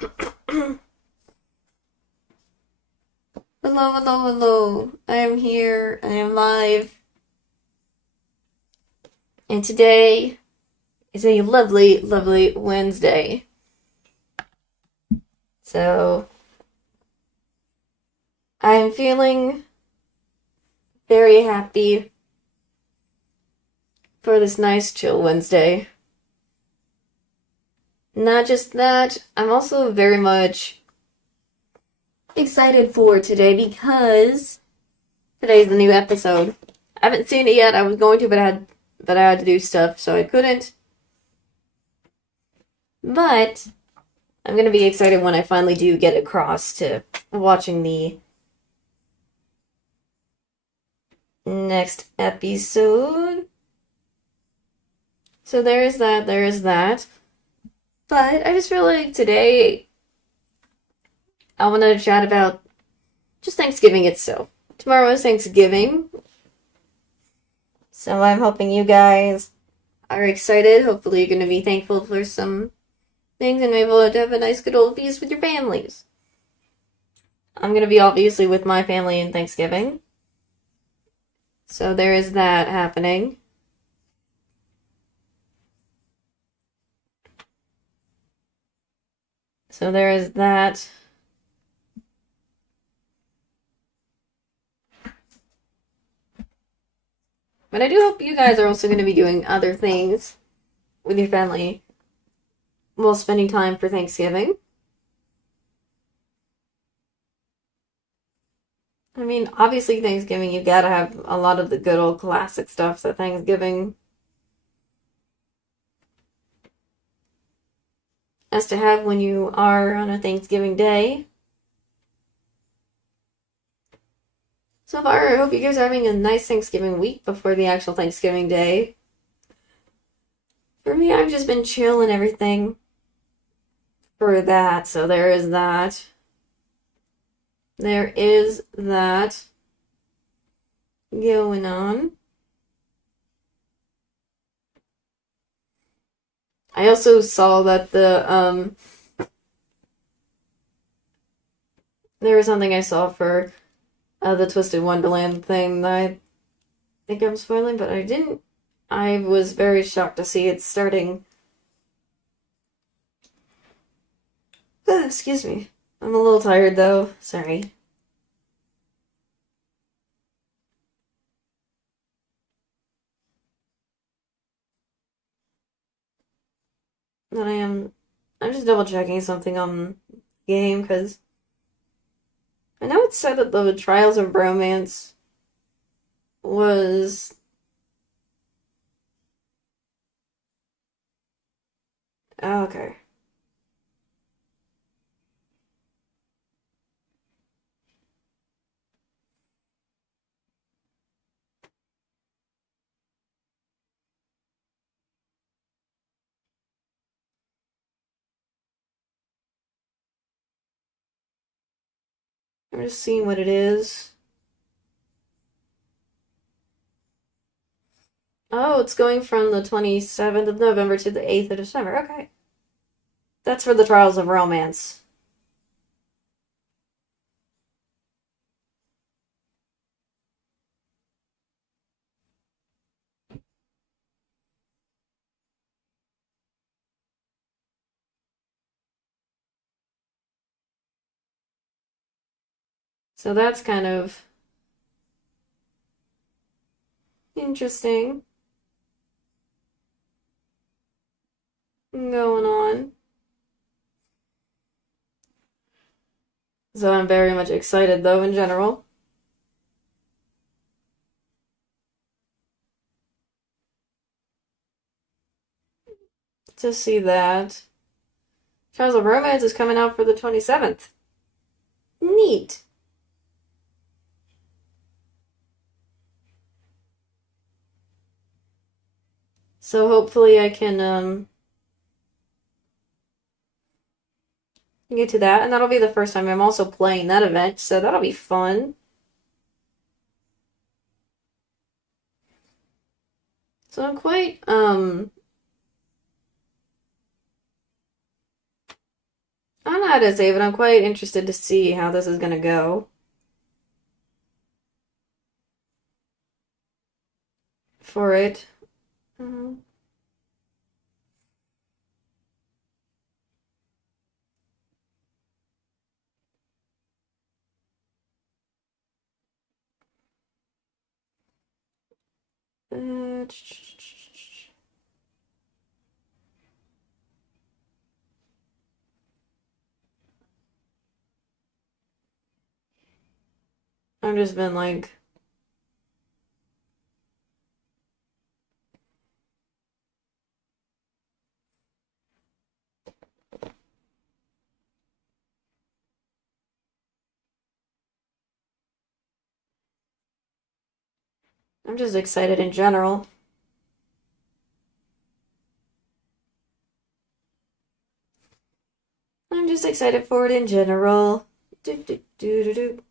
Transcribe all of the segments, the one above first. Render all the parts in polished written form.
Hello, hello, hello. I am here. I am live. And today is a lovely, lovely Wednesday. So, I'm feeling very happy for this nice, chill Wednesday. Not just that, I'm also very much excited for today because today's the new episode. I haven't seen it yet. I was going to, but I had to do stuff, so I couldn't. But I'm gonna be excited when I finally do get across to watching the next episode. So there is that. But I just feel like today I want to chat about just Thanksgiving itself. Tomorrow is Thanksgiving, so I'm hoping you guys are excited. Hopefully, you're going to be thankful for some things and able to have a nice, good old feast with your families. I'm going to be obviously with my family in Thanksgiving, so there is that happening. So there is that. But I do hope you guys are also going to be doing other things with your family while spending time for Thanksgiving. I mean, obviously, Thanksgiving, you gotta have a lot of the good old classic stuff that Thanksgiving has to have when you are on a Thanksgiving day. So far, I hope you guys are having a nice Thanksgiving week before the actual Thanksgiving day. For me, I've just been chill and everything for that, so there is that. There is that going on. I also saw that there was something I saw for the Twisted Wonderland thing that I think I'm spoiling, but I didn't. I was very shocked to see it starting. Excuse me. I'm a little tired though. Sorry. But I am. I'm just double checking something on the game because I know it said that the Trials of Romance was. Oh, okay. I'm just seeing what it is. Oh, it's going from the 27th of November to the 8th of December. Okay. That's for the Trials of Romance. So that's kind of interesting going on. So I'm very much excited though in general to see that. Trials of Romance is coming out for the 27th. Neat. So hopefully I can get to that, and that'll be the first time I'm also playing that event, so that'll be fun. So I'm quite I don't know how to say, but I'm quite interested to see how this is gonna go for it. Um, uh, I've just been like, I'm just excited in general. I'm just excited for it in general. Do, do, do, do, do.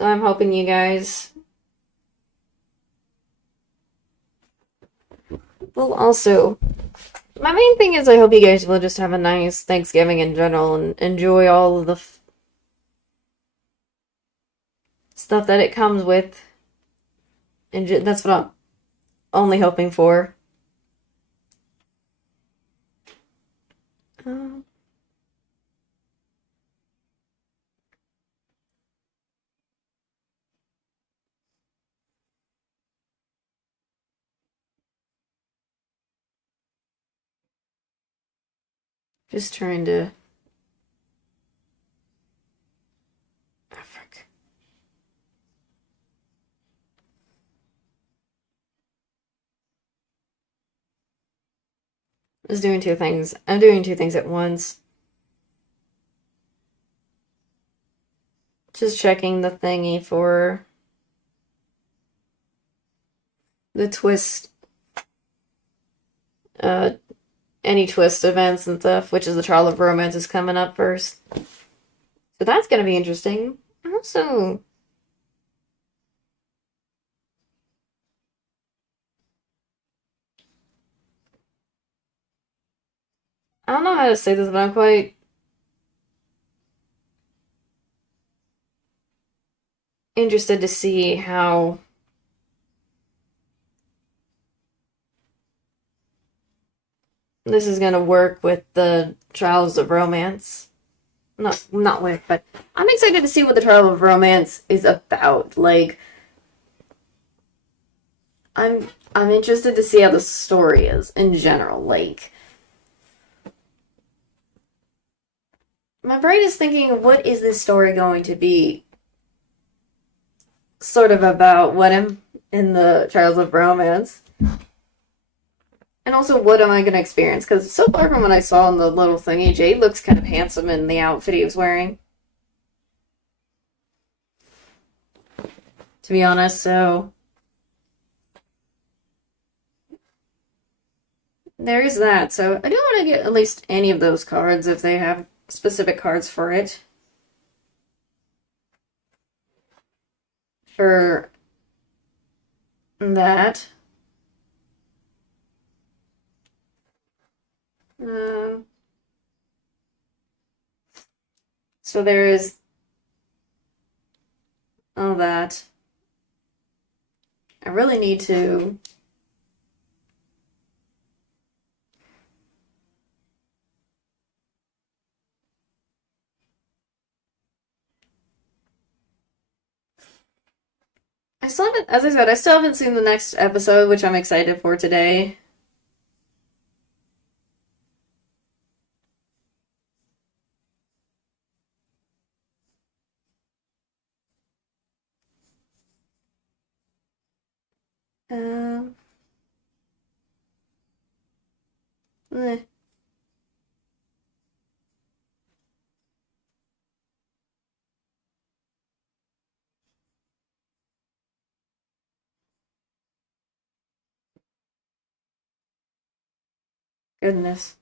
So I'm hoping you guys will also. My main thing is I hope you guys will just have a nice Thanksgiving in general and enjoy all of the stuff that it comes with. And that's what I'm only hoping for. Um, just trying to. Oh, frick. I was doing two things. I'm doing two things at once. Just checking the thingy for the twist, uh, any twist events and stuff, which is the Trial of Romance is coming up first. So that's gonna be interesting. Also, I don't know how to say this, but I'm quite interested to see how this is gonna work with the Trials of Romance. Not with, but I'm excited to see what the Trial of Romance is about. Like, I'm interested to see how the story is in general. Like, my brain is thinking, what is this story going to be? Sort of about what am in the Trials of Romance, and also what am I going to experience? Because so far from what I saw in the little thingy, Jade looks kind of handsome in the outfit he was wearing. To be honest, so there is that. So I do want to get at least any of those cards if they have specific cards for it. For that. Um, so there is all that. I really need to. I still haven't, as I said, I still haven't seen the next episode, which I'm excited for today. Um, eh, goodness.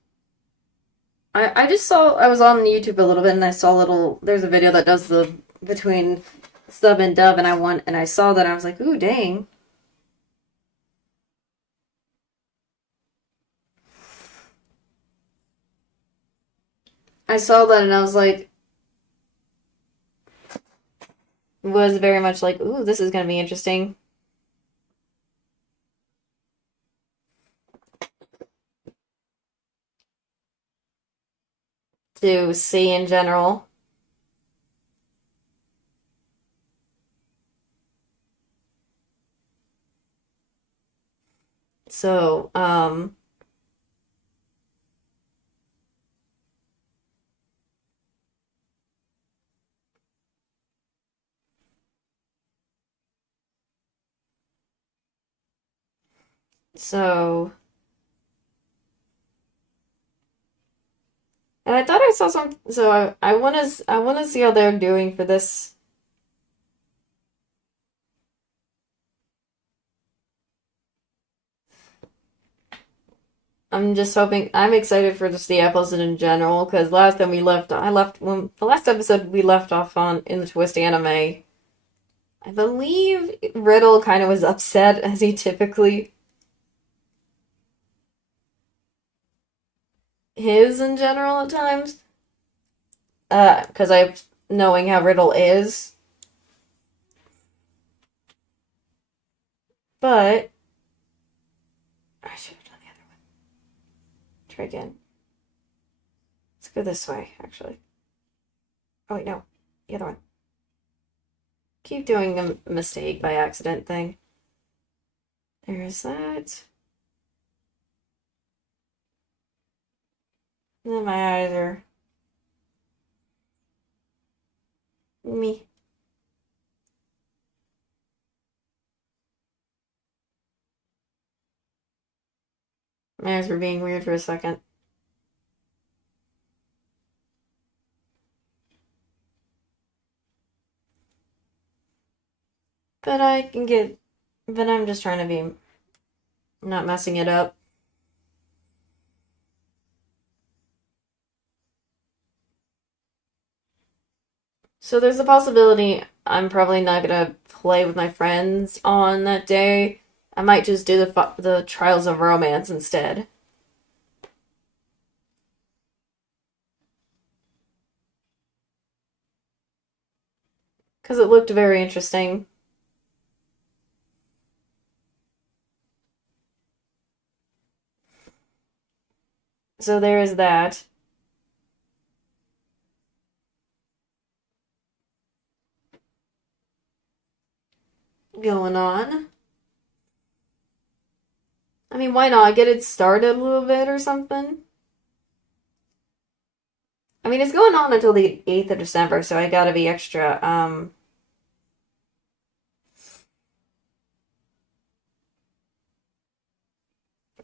I just saw, I was on YouTube a little bit and I saw there's a video that does the between sub and dub and I saw that and I was like, ooh, dang. I saw that and I was like, was very much like, ooh, this is gonna be interesting to see in general. So, so, and I thought I saw some. So I want to see how they're doing for this. I'm just hoping. I'm excited for just the episode in general because last time we left, I left when the last episode we left off on in the Twist anime. I believe Riddle kind of was upset as he typically is in general at times. Because I knowing how Riddle is, but I should have done the other one. Try again. Let's go this way, actually. Oh wait, no, the other one. Keep doing a mistake by accident thing. There's that. And then my eyes are me. My eyes were being weird for a second. But I can get. But I'm just trying to be not messing it up. So there's a possibility I'm probably not gonna play with my friends on that day. I might just do the Trials of Romance instead. Because it looked very interesting. So there is that going on. I mean, why not get it started a little bit or something? I mean, it's going on until the 8th of December, so I gotta be extra,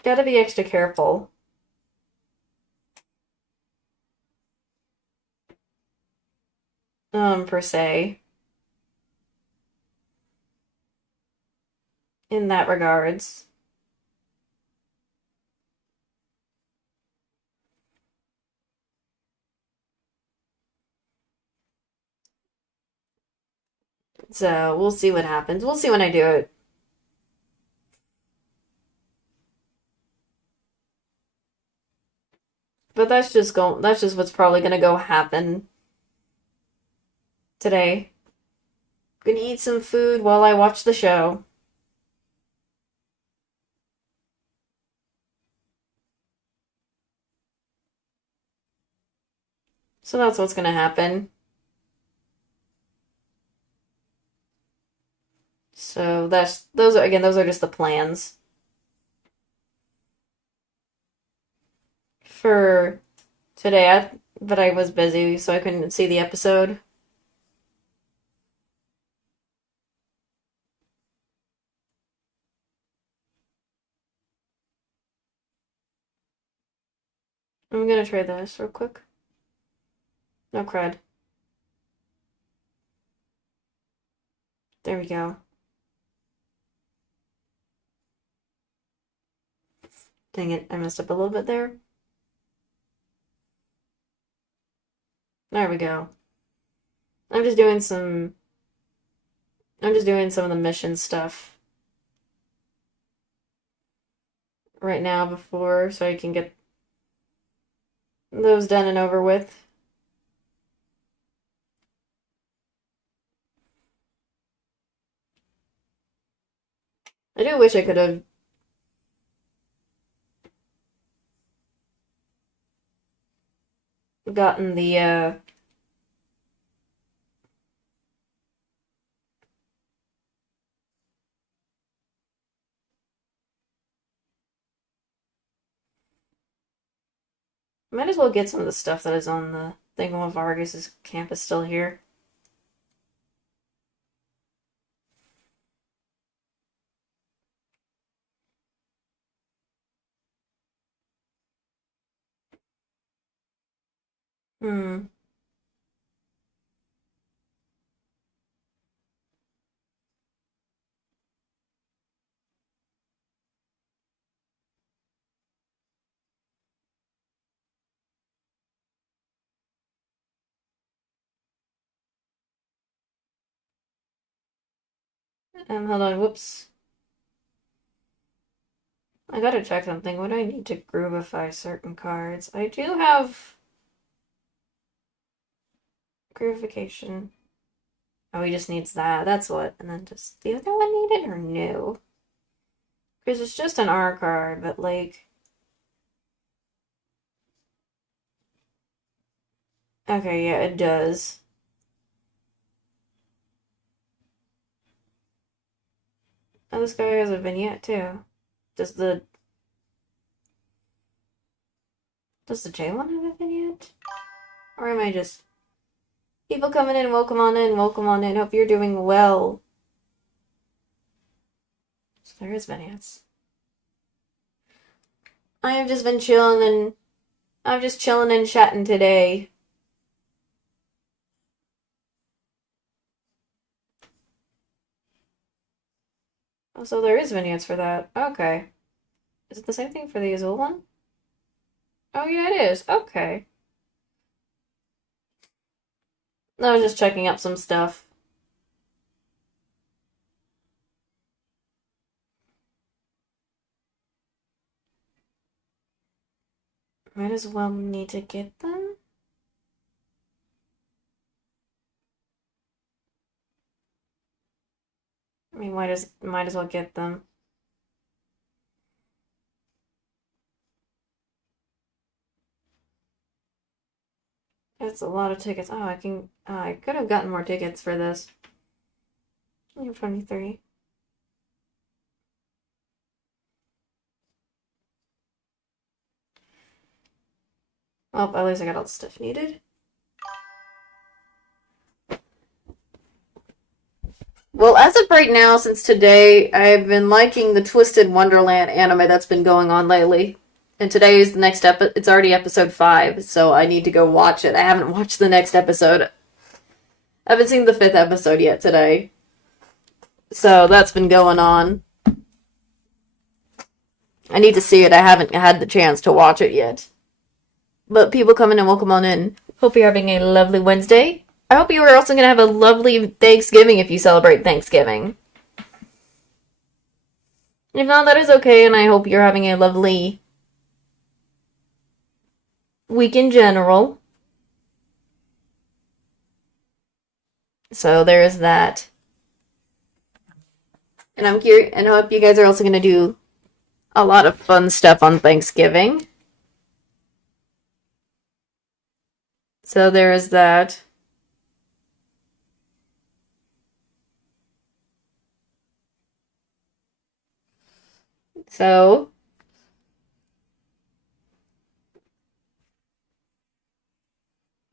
gotta be extra careful, per se, in that regards. So we'll see what happens. We'll see when I do it. But that's just what's probably gonna go happen today. Gonna eat some food while I watch the show. So that's what's gonna happen. So those are just the plans for today. But I was busy, so I couldn't see the episode. I'm gonna try this real quick. No crud. There we go. Dang it, I messed up a little bit there. There we go. I'm just doing some I'm just doing some of the mission stuff right now before so I can get those done and over with. I do wish I could have gotten the, might as well get some of the stuff that is on the thing while Vargas' camp is still here. Hmm. Hold on, whoops. I gotta check something. Would I need to groovify certain cards? I do have groovification. Oh, he just needs that. That's what. And then does the other one need it or no? Because it's just an R card, but like. Okay, yeah, it does. Oh, this guy has a vignette too. Does the J one have a vignette? Or am I just people coming in? Welcome on in. Welcome on in. Hope you're doing well. So there is vignettes. I have just been chilling and I'm just chilling and chatting today. Oh, so there is vignettes for that. Okay. Is it the same thing for the Azul one? Oh yeah, it is. Okay. I was just checking up some stuff. Might as well need to get them. I mean, might as well get them. It's a lot of tickets. Oh, I could have gotten more tickets for this. I have 23. Well, at least I got all the stuff needed. Well, as of right now, since today, I've been liking the Twisted Wonderland anime that's been going on lately. And today is the next episode. It's already episode 5, so I need to go watch it. I haven't watched the next episode. I haven't seen the 5th episode yet today. So that's been going on. I need to see it. I haven't had the chance to watch it yet. But people coming in, welcome on in. Hope you're having a lovely Wednesday. I hope you are also going to have a lovely Thanksgiving if you celebrate Thanksgiving. If not, that is okay, and I hope you're having a lovely week in general. So there's that. And I'm curious, and I hope you guys are also going to do a lot of fun stuff on Thanksgiving. So there is that. So,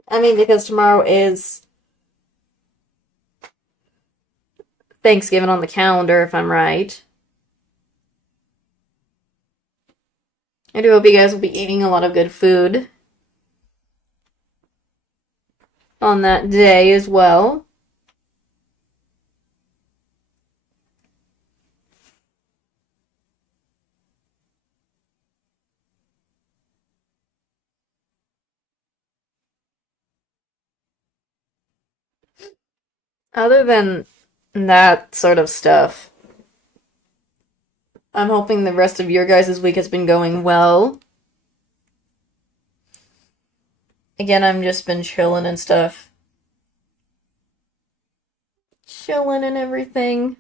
I mean, because tomorrow is Thanksgiving on the calendar, if I'm right. I do hope you guys will be eating a lot of good food on that day as well. Other than that sort of stuff, I'm hoping the rest of your guys' week has been going well. Again, I've just been chilling and stuff. Chilling and everything.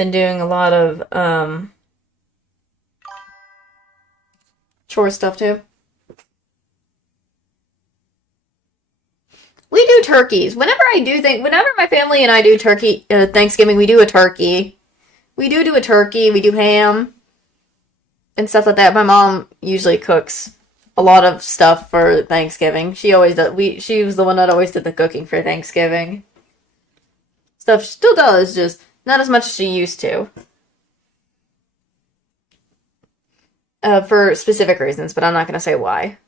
been doing a lot of chore stuff too. We do turkeys. Whenever my family and I do turkey Thanksgiving, we do a turkey. We do a turkey. We do ham and stuff like that. My mom usually cooks a lot of stuff for Thanksgiving. She always does. She was the one that always did the cooking for Thanksgiving. Stuff she still does, just not as much as she used to. For specific reasons, but I'm not gonna say why.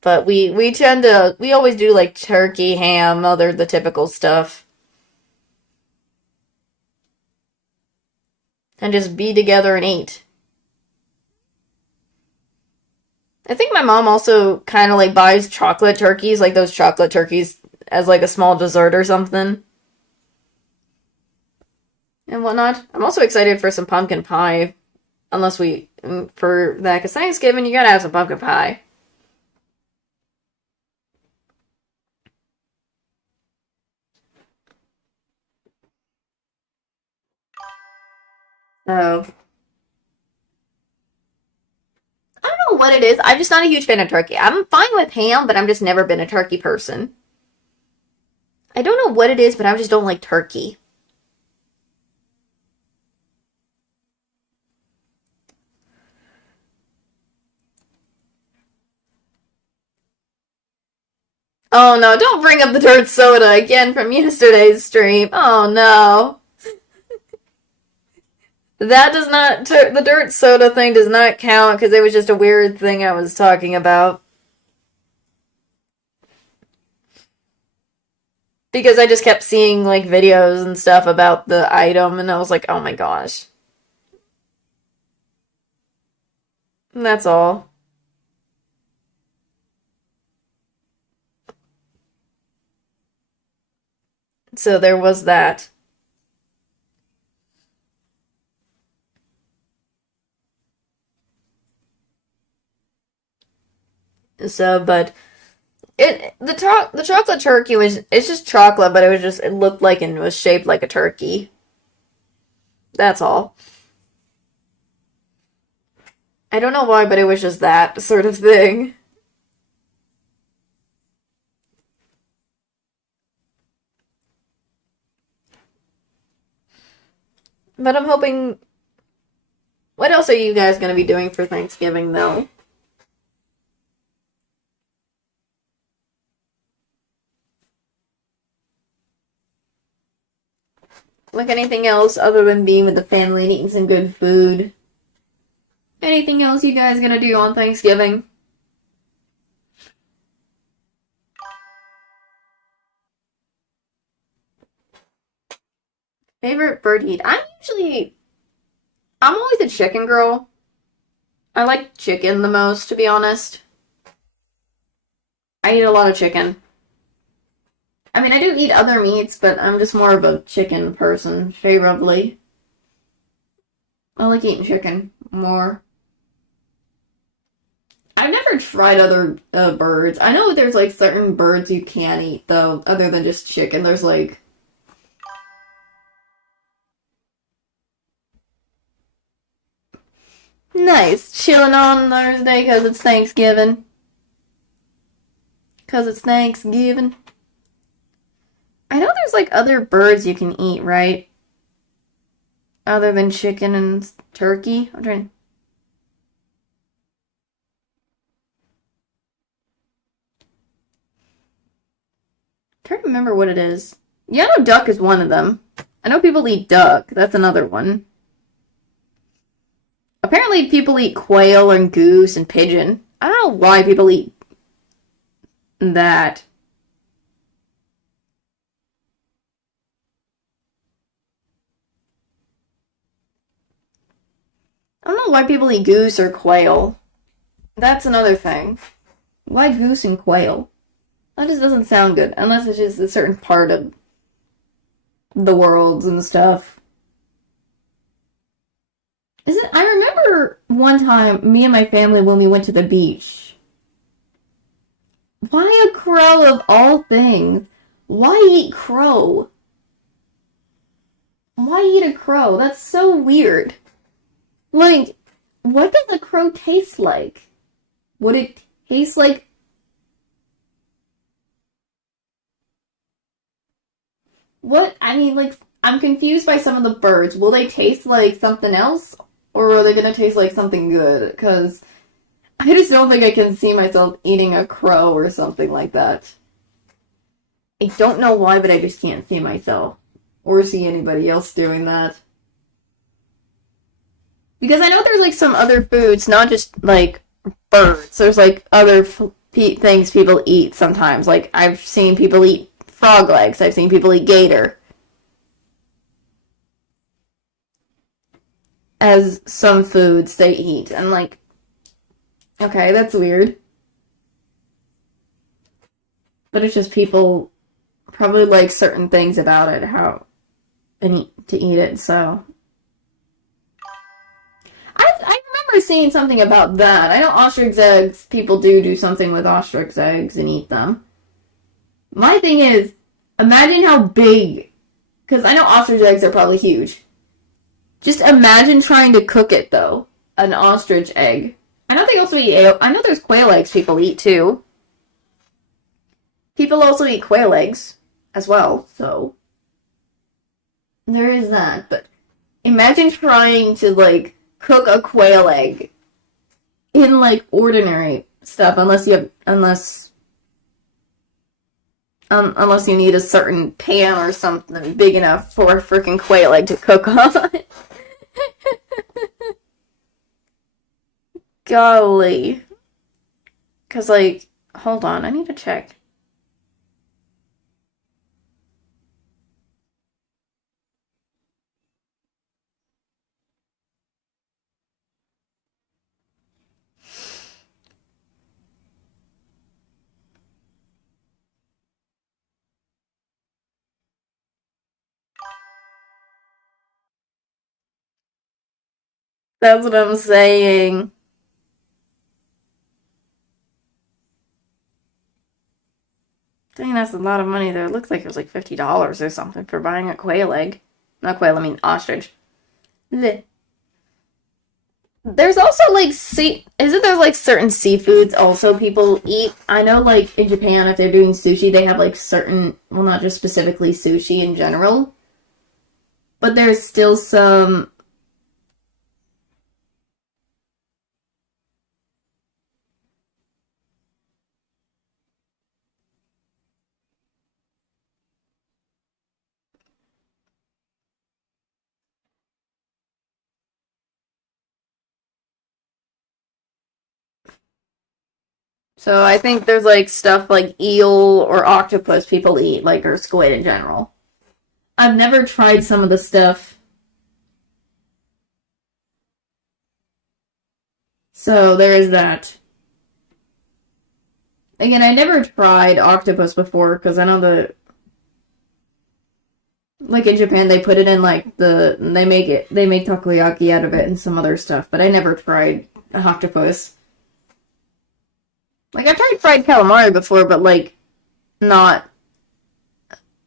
But we always do like turkey, ham, the typical stuff. And just be together and eat. I think my mom also kind of like buys chocolate turkeys, like those chocolate turkeys, as like a small dessert or something. And whatnot. I'm also excited for some pumpkin pie. For that, because Thanksgiving, you gotta have some pumpkin pie. So, I don't know what it is. I'm just not a huge fan of turkey. I'm fine with ham, but I've just never been a turkey person. I don't know what it is, but I just don't like turkey. Oh no, don't bring up the dirt soda again from yesterday's stream. Oh no. That does not, the dirt soda thing does not count because it was just a weird thing I was talking about. Because I just kept seeing like videos and stuff about the item and I was like, oh my gosh. And that's all. So there was that. So, but the chocolate turkey it's just chocolate, but it looked like and was shaped like a turkey. That's all. I don't know why, but it was just that sort of thing. But I'm hoping. What else are you guys gonna be doing for Thanksgiving, though? Like anything else other than being with the family and eating some good food? Anything else you guys gonna do on Thanksgiving? Favorite bird to eat? I'm always a chicken girl. I like chicken the most, to be honest. I eat a lot of chicken. I mean, I do eat other meats, but I'm just more of a chicken person, favorably. I like eating chicken more. I've never tried other birds. I know there's like certain birds you can't eat, though, other than just chicken. There's like. Nice. Chilling on Thursday because it's Thanksgiving. Because it's Thanksgiving. I know there's like other birds you can eat, right? Other than chicken and turkey. Trying to remember what it is. Yeah, I know duck is one of them. I know people eat duck. That's another one. Apparently people eat quail and goose and pigeon. I don't know why people eat that. I don't know why people eat goose or quail. That's another thing. Why goose and quail? That just doesn't sound good, unless it's just a certain part of the worlds and stuff. Is it? I remember one time, me and my family, when we went to the beach. Why a crow of all things? Why eat crow? Why eat a crow? That's so weird. Like, what does a crow taste like? Would it taste like... What? I mean, like, I'm confused by some of the birds. Will they taste like something else? Or are they gonna taste like something good? Because I just don't think I can see myself eating a crow or something like that. I don't know why, but I just can't see myself. Or see anybody else doing that. Because I know there's like some other foods, not just like birds. There's like other things people eat sometimes. Like I've seen people eat frog legs. I've seen people eat gator. As some foods they eat. And like, okay, that's weird. But it's just people probably like certain things about it, how and to eat it, so. I remember seeing something about that. I know ostrich eggs, people do something with ostrich eggs and eat them. My thing is, imagine how big, because I know ostrich eggs are probably huge. Just imagine trying to cook it, though. An ostrich egg. I know they also eat, I know there's quail eggs people eat, too. People also eat quail eggs as well, so. There is that, but imagine trying to, like, cook a quail egg in, like, ordinary stuff, unless you need a certain pan or something big enough for a freaking quail egg to cook on. Golly. Because, like, hold on, I need to check. That's what I'm saying. Dang, that's a lot of money there. It looks like it was like $50 or something for buying a quail egg. Not quail, I mean ostrich. Blech. There's also like isn't there like certain seafoods also people eat? I know like in Japan if they're doing sushi they have like certain, well not just specifically sushi in general, but there's still some. So I think there's like stuff like eel or octopus people eat, like or squid in general. I've never tried some of the stuff. So there is that. Again, I never tried octopus before because I know like in Japan they put it in like they make takoyaki out of it and some other stuff, but I never tried octopus. Like I've tried fried calamari before, but like not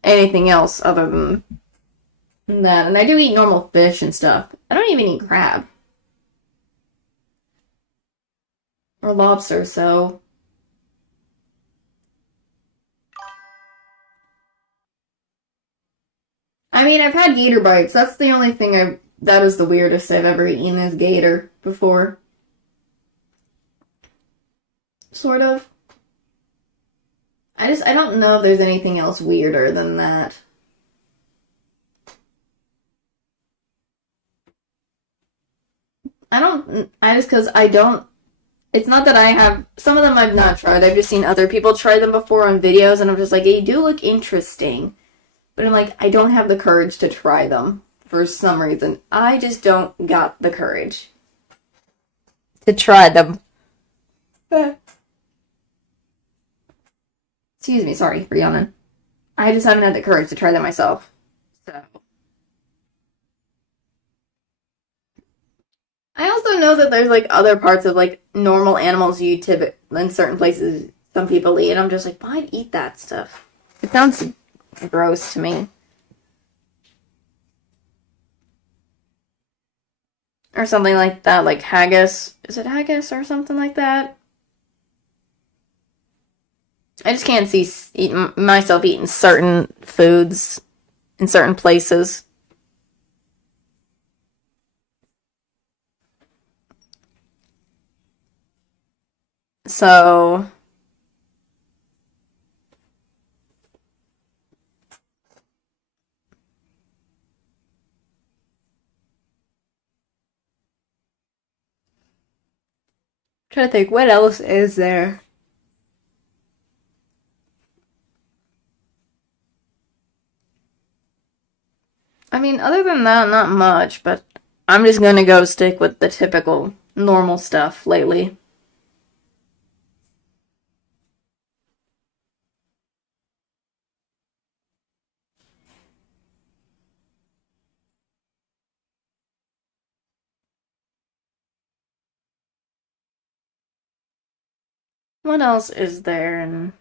anything else other than that. And I do eat normal fish and stuff. I don't even eat crab or lobster, so I mean, I've had gator bites. That's the only thing that is the weirdest I've ever eaten is gator before. Sort of. I don't know if there's anything else weirder than that. Because I don't, it's not that I have, some of them I've not tried. I've just seen other people try them before on videos and I'm just like, they do look interesting. But I'm like, I don't have the courage to try them for some reason. I just don't got the courage to try them. Excuse me, sorry for yawning. I just haven't had the courage to try them myself. So. I also know that there's like other parts of like normal animals you tip in certain places some people eat, and I'm just like, why'd eat that stuff? It sounds gross to me. or something like that, like haggis. Is it haggis or something like that? I just can't see myself eating certain foods in certain places. So, trying to think, what else is there? I mean, other than that, not much, but I'm just gonna go stick with the typical normal stuff lately. What else is there and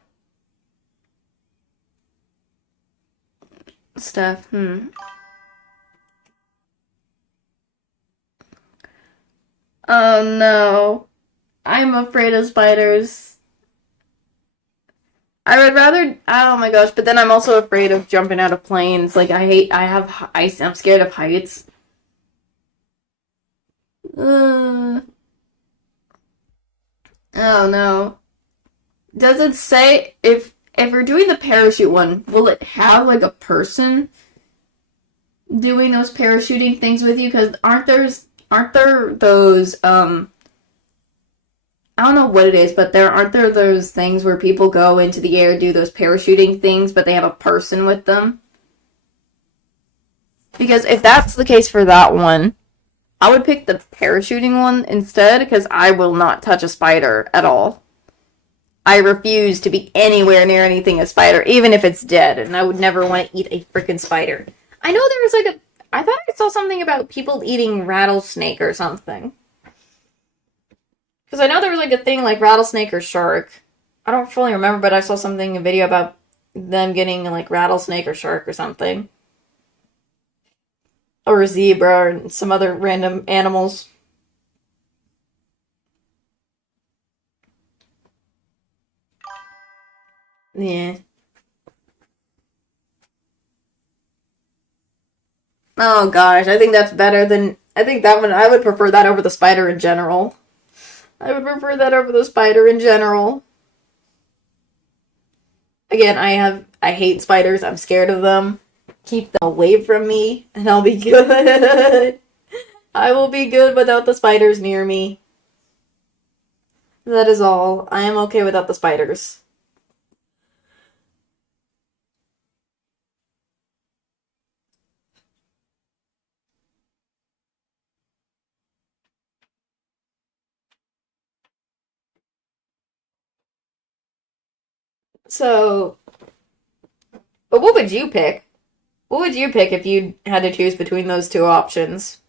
stuff? Oh no. I'm afraid of spiders. I would rather, oh my gosh, but then I'm also afraid of jumping out of planes. Like, I'm scared of heights. Uh, oh no. Does it say if we're doing the parachute one, will it have like a person doing those parachuting things with you? Because aren't there those I don't know what it is, but aren't there those things where people go into the air, do those parachuting things, but they have a person with them? Because if that's the case for that one, I would pick the parachuting one instead, because I will not touch a spider at all. I refuse to be anywhere near anything a spider, even if it's dead, and I would never want to eat a freaking spider. I know there was like I thought I saw something about people eating rattlesnake or something. Because I know there was like a thing like rattlesnake or shark. I don't fully remember, but I saw something, a video about them getting like rattlesnake or shark or something. Or a zebra or some other random animals. Yeah. Oh gosh, I think that's better than. I think that one. I would prefer that over the spider in general. I would prefer that over the spider in general. Again, I hate spiders. I'm scared of them. Keep them away from me, and I'll be good. I will be good without the spiders near me. That is all. I am okay without the spiders. So, but what would you pick? What would you pick if you had to choose between those two options?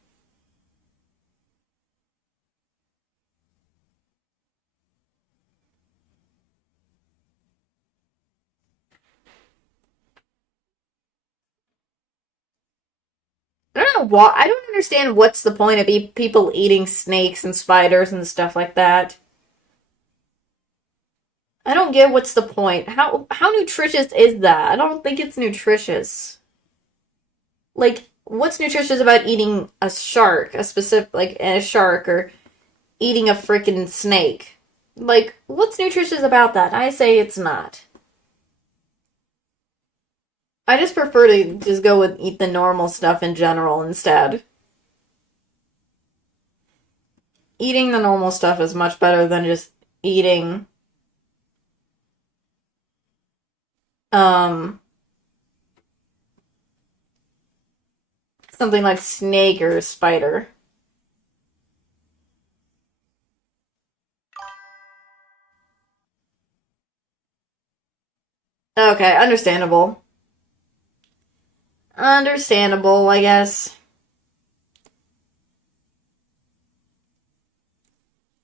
I don't know why. I don't understand what's the point of people eating snakes and spiders and stuff like that. I don't get what's the point. How nutritious is that? I don't think it's nutritious. Like, what's nutritious about eating a shark, a specific like a shark, or eating a freaking snake? Like, what's nutritious about that? I say it's not. I just prefer to just go with eat the normal stuff in general instead. Eating the normal stuff is much better than just eating um something like snake or spider. Okay, understandable. Understandable, I guess.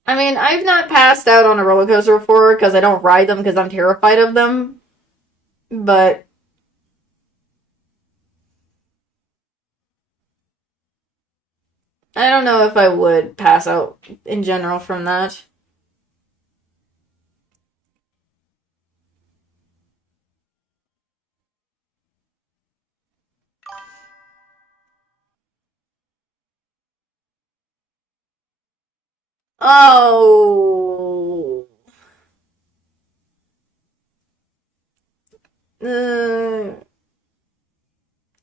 I mean, I've not passed out on a roller coaster before because I don't ride them because I'm terrified of them. But I don't know if I would pass out in general from that. Oh. Uh,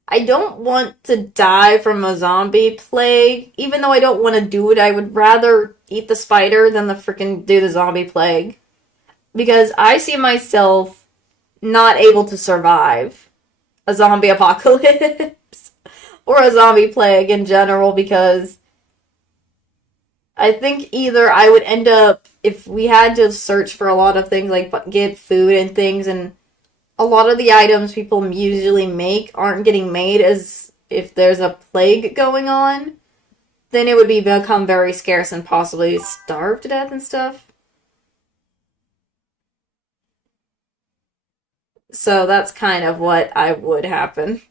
I don't want to die from a zombie plague. Even though I don't want to do it, I would rather eat the spider than the freaking do the zombie plague. Because I see myself not able to survive a zombie apocalypse or a zombie plague in general because I think either I would end up, if we had to search for a lot of things like get food and things, and a lot of the items people usually make aren't getting made as if there's a plague going on, then it would become very scarce and possibly starve to death and stuff. So that's kind of what I would happen.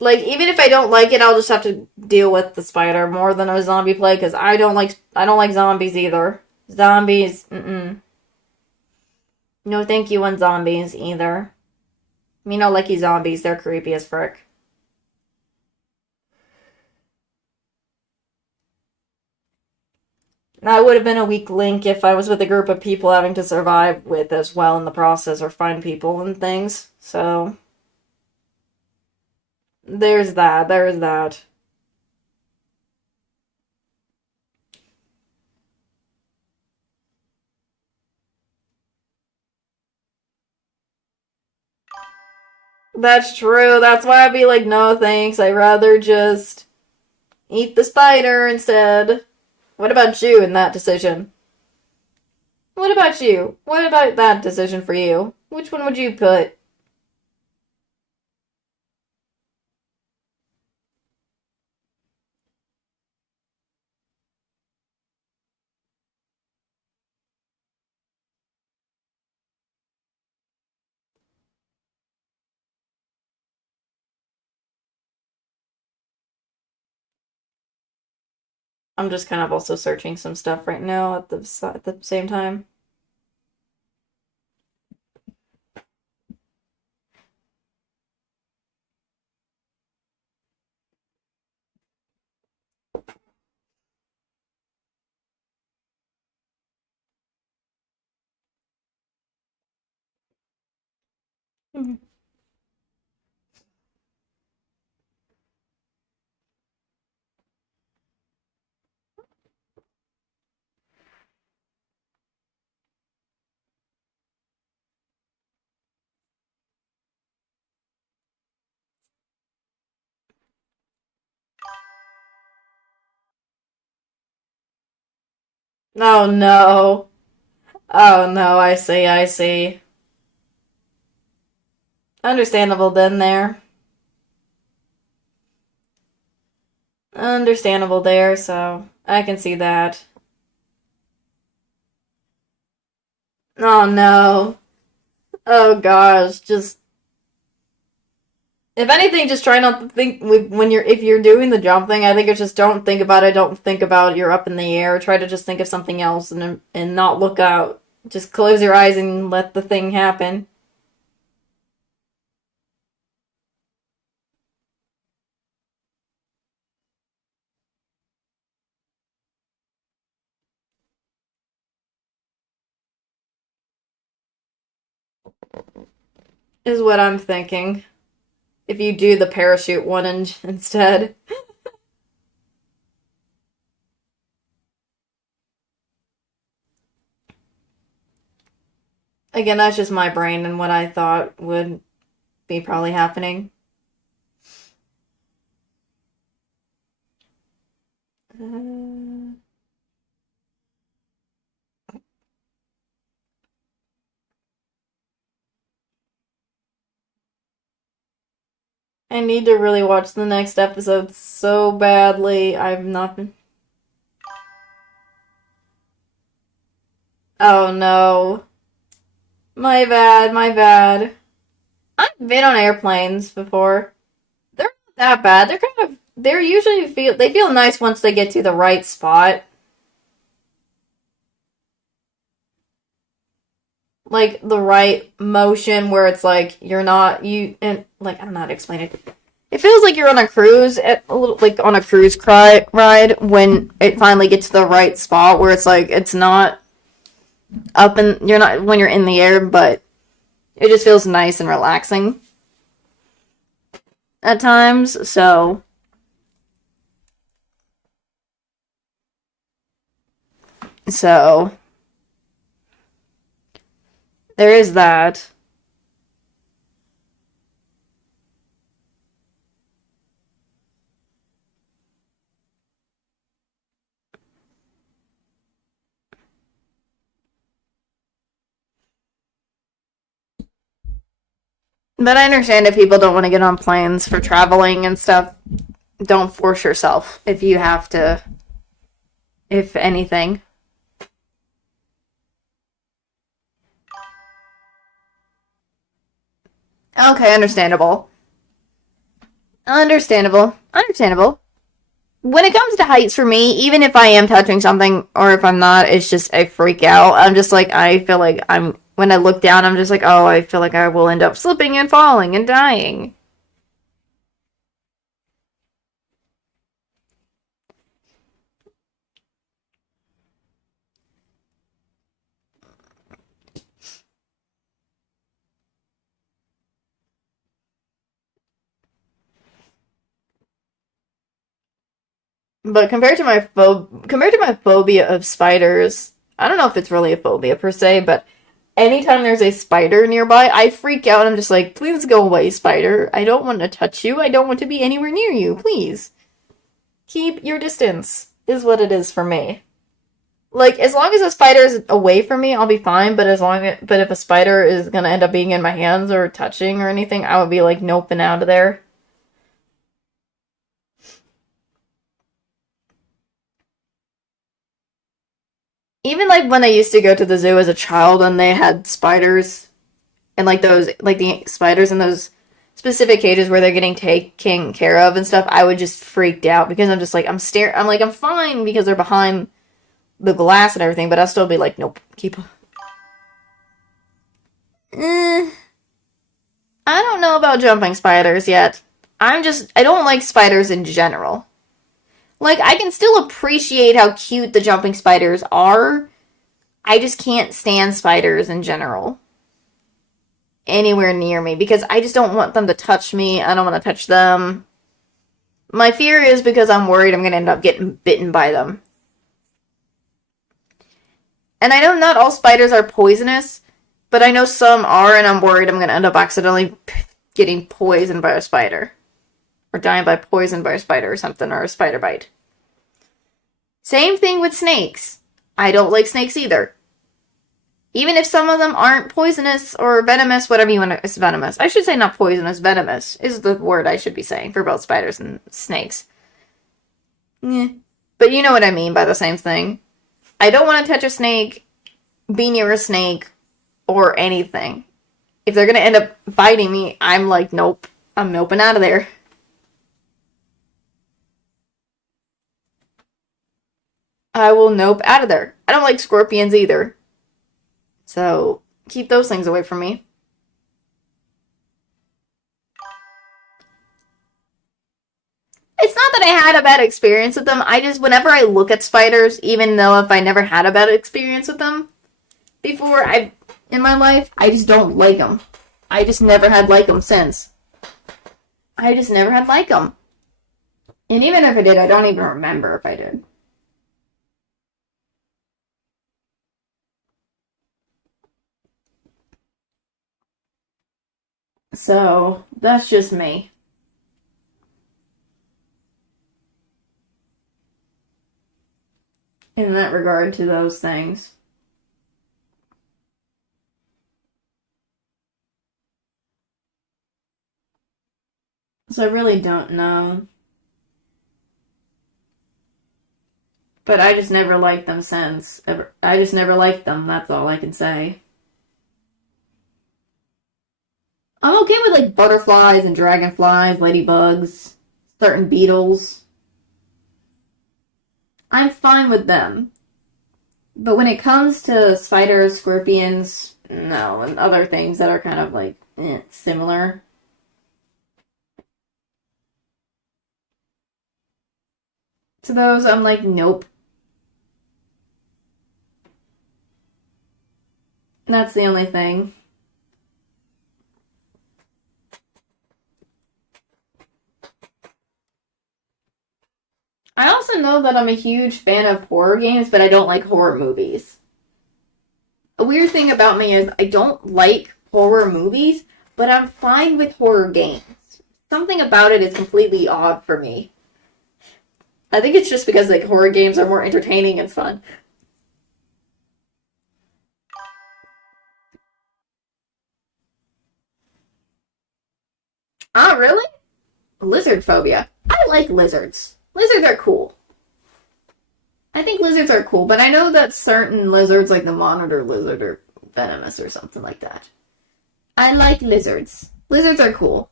Like even if I don't like it, I'll just have to deal with the spider more than a zombie plague because I don't like zombies either. Zombies, no thank you on zombies either. Me no likey zombies, they're creepy as frick. I would have been a weak link if I was with a group of people having to survive with as well in the process or find people and things. So there's that. There's that. That's true. That's why I'd be like, no thanks. I'd rather just eat the spider instead. What about you in that decision? What about you? What about that decision for you? Which one would you put? I'm just kind of also searching some stuff right now at the same time. Oh no. Oh no, I see, I see. Understandable then there. Understandable there, so I can see that. Oh no. Oh gosh, just if anything, just try not to think when you're if you're doing the jump thing. I think it's just don't think about it. Don't think about you're up in the air. Try to just think of something else and not look out. Just close your eyes and let the thing happen. Is what I'm thinking. If you do the parachute one instead. Again, that's just my brain and what I thought would be probably happening. Uh, I need to really watch the next episode so badly. I've not been. Oh no. My bad, my bad. I've been on airplanes before. They're that bad. They're usually they feel nice once they get to the right spot. Like the right motion where it's like you're not you and like I don't know how to explain it. It feels like you're on a cruise at a little like on a ride when it finally gets to the right spot where it's like it's not up and you're not when you're in the air, but it just feels nice and relaxing at times. So there is that. But I understand if people don't want to get on planes for traveling and stuff. Don't force yourself if you have to, if anything. Okay, understandable. Understandable. Understandable. When it comes to heights for me, even if I am touching something or if I'm not, it's just I freak out. I'm just like I feel like when I look down, I'm just like, oh, I feel like I will end up slipping and falling and dying. But compared to my phobia of spiders, I don't know if it's really a phobia per se, but anytime there's a spider nearby, I freak out. I'm just like, please go away, spider. I don't want to touch you. I don't want to be anywhere near you. Please keep your distance. Is what it is for me. Like as long as a spider is away from me, I'll be fine. But if a spider is gonna end up being in my hands or touching or anything, I would be like, nope, and out of there. Even like when I used to go to the zoo as a child and they had spiders and like those like the spiders in those specific cages where they're getting taken care of and stuff, I would just freaked out because I'm just like I'm like I'm fine because they're behind the glass and everything, but I'll still be like, nope, keep. Eh, I don't know about jumping spiders yet. I don't like spiders in general. Like I can still appreciate how cute the jumping spiders are. I just can't stand spiders in general anywhere near me because I just don't want them to touch me. I don't want to touch them. My fear is because I'm worried I'm going to end up getting bitten by them. And I know not all spiders are poisonous, but I know some are, and I'm worried I'm going to end up accidentally getting poisoned by a spider. Or dying by poison by a spider or something, or a spider bite. Same thing with snakes. I don't like snakes either. Even if some of them aren't poisonous or venomous, whatever you want to, it's venomous. I should say not poisonous, venomous is the word I should be saying for both spiders and snakes. Yeah. But you know what I mean by the same thing. I don't want to touch a snake, be near a snake, or anything. If they're going to end up biting me, I'm like, nope. I'm noping out of there. I will nope out of there. I don't like scorpions either. So keep those things away from me. It's not that I had a bad experience with them. I just, whenever I look at spiders, even though if I never had a bad experience with them before in my life, I just don't like them. I just never had like them since. I just never had like them. And even if I did, I don't even remember if I did. So that's just me in that regard to those things. So I really don't know. But I just never liked them since. I just never liked them, that's all I can say. I'm okay with like butterflies and dragonflies, ladybugs. certain beetles. I'm fine with them. But when it comes to spiders, scorpions, no, and other things that are kind of like similar. To those, I'm like, nope. That's the only thing. I also know that I'm a huge fan of horror games, but I don't like horror movies. A weird thing about me is I don't like horror movies, but I'm fine with horror games. Something about it is completely odd for me. I think it's just because like horror games are more entertaining and fun. Ah, really? Lizard phobia. I like lizards. Lizards are cool. I think lizards are cool, but I know that certain lizards, like the monitor lizard, are venomous or something like that. I like lizards. Lizards are cool.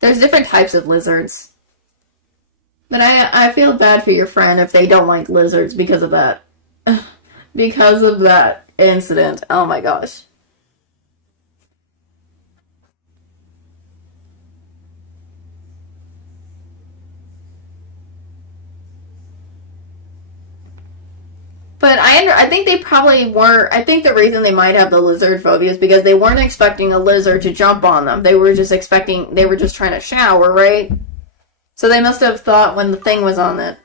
There's different types of lizards. But I feel bad for your friend if they don't like lizards because of that. Because of that incident. Oh my gosh. But I think they probably weren't. I think the reason they might have the lizard phobia is because they weren't expecting a lizard to jump on them. They were just expecting. They were just trying to shower, right? So they must have thought when the thing was on it.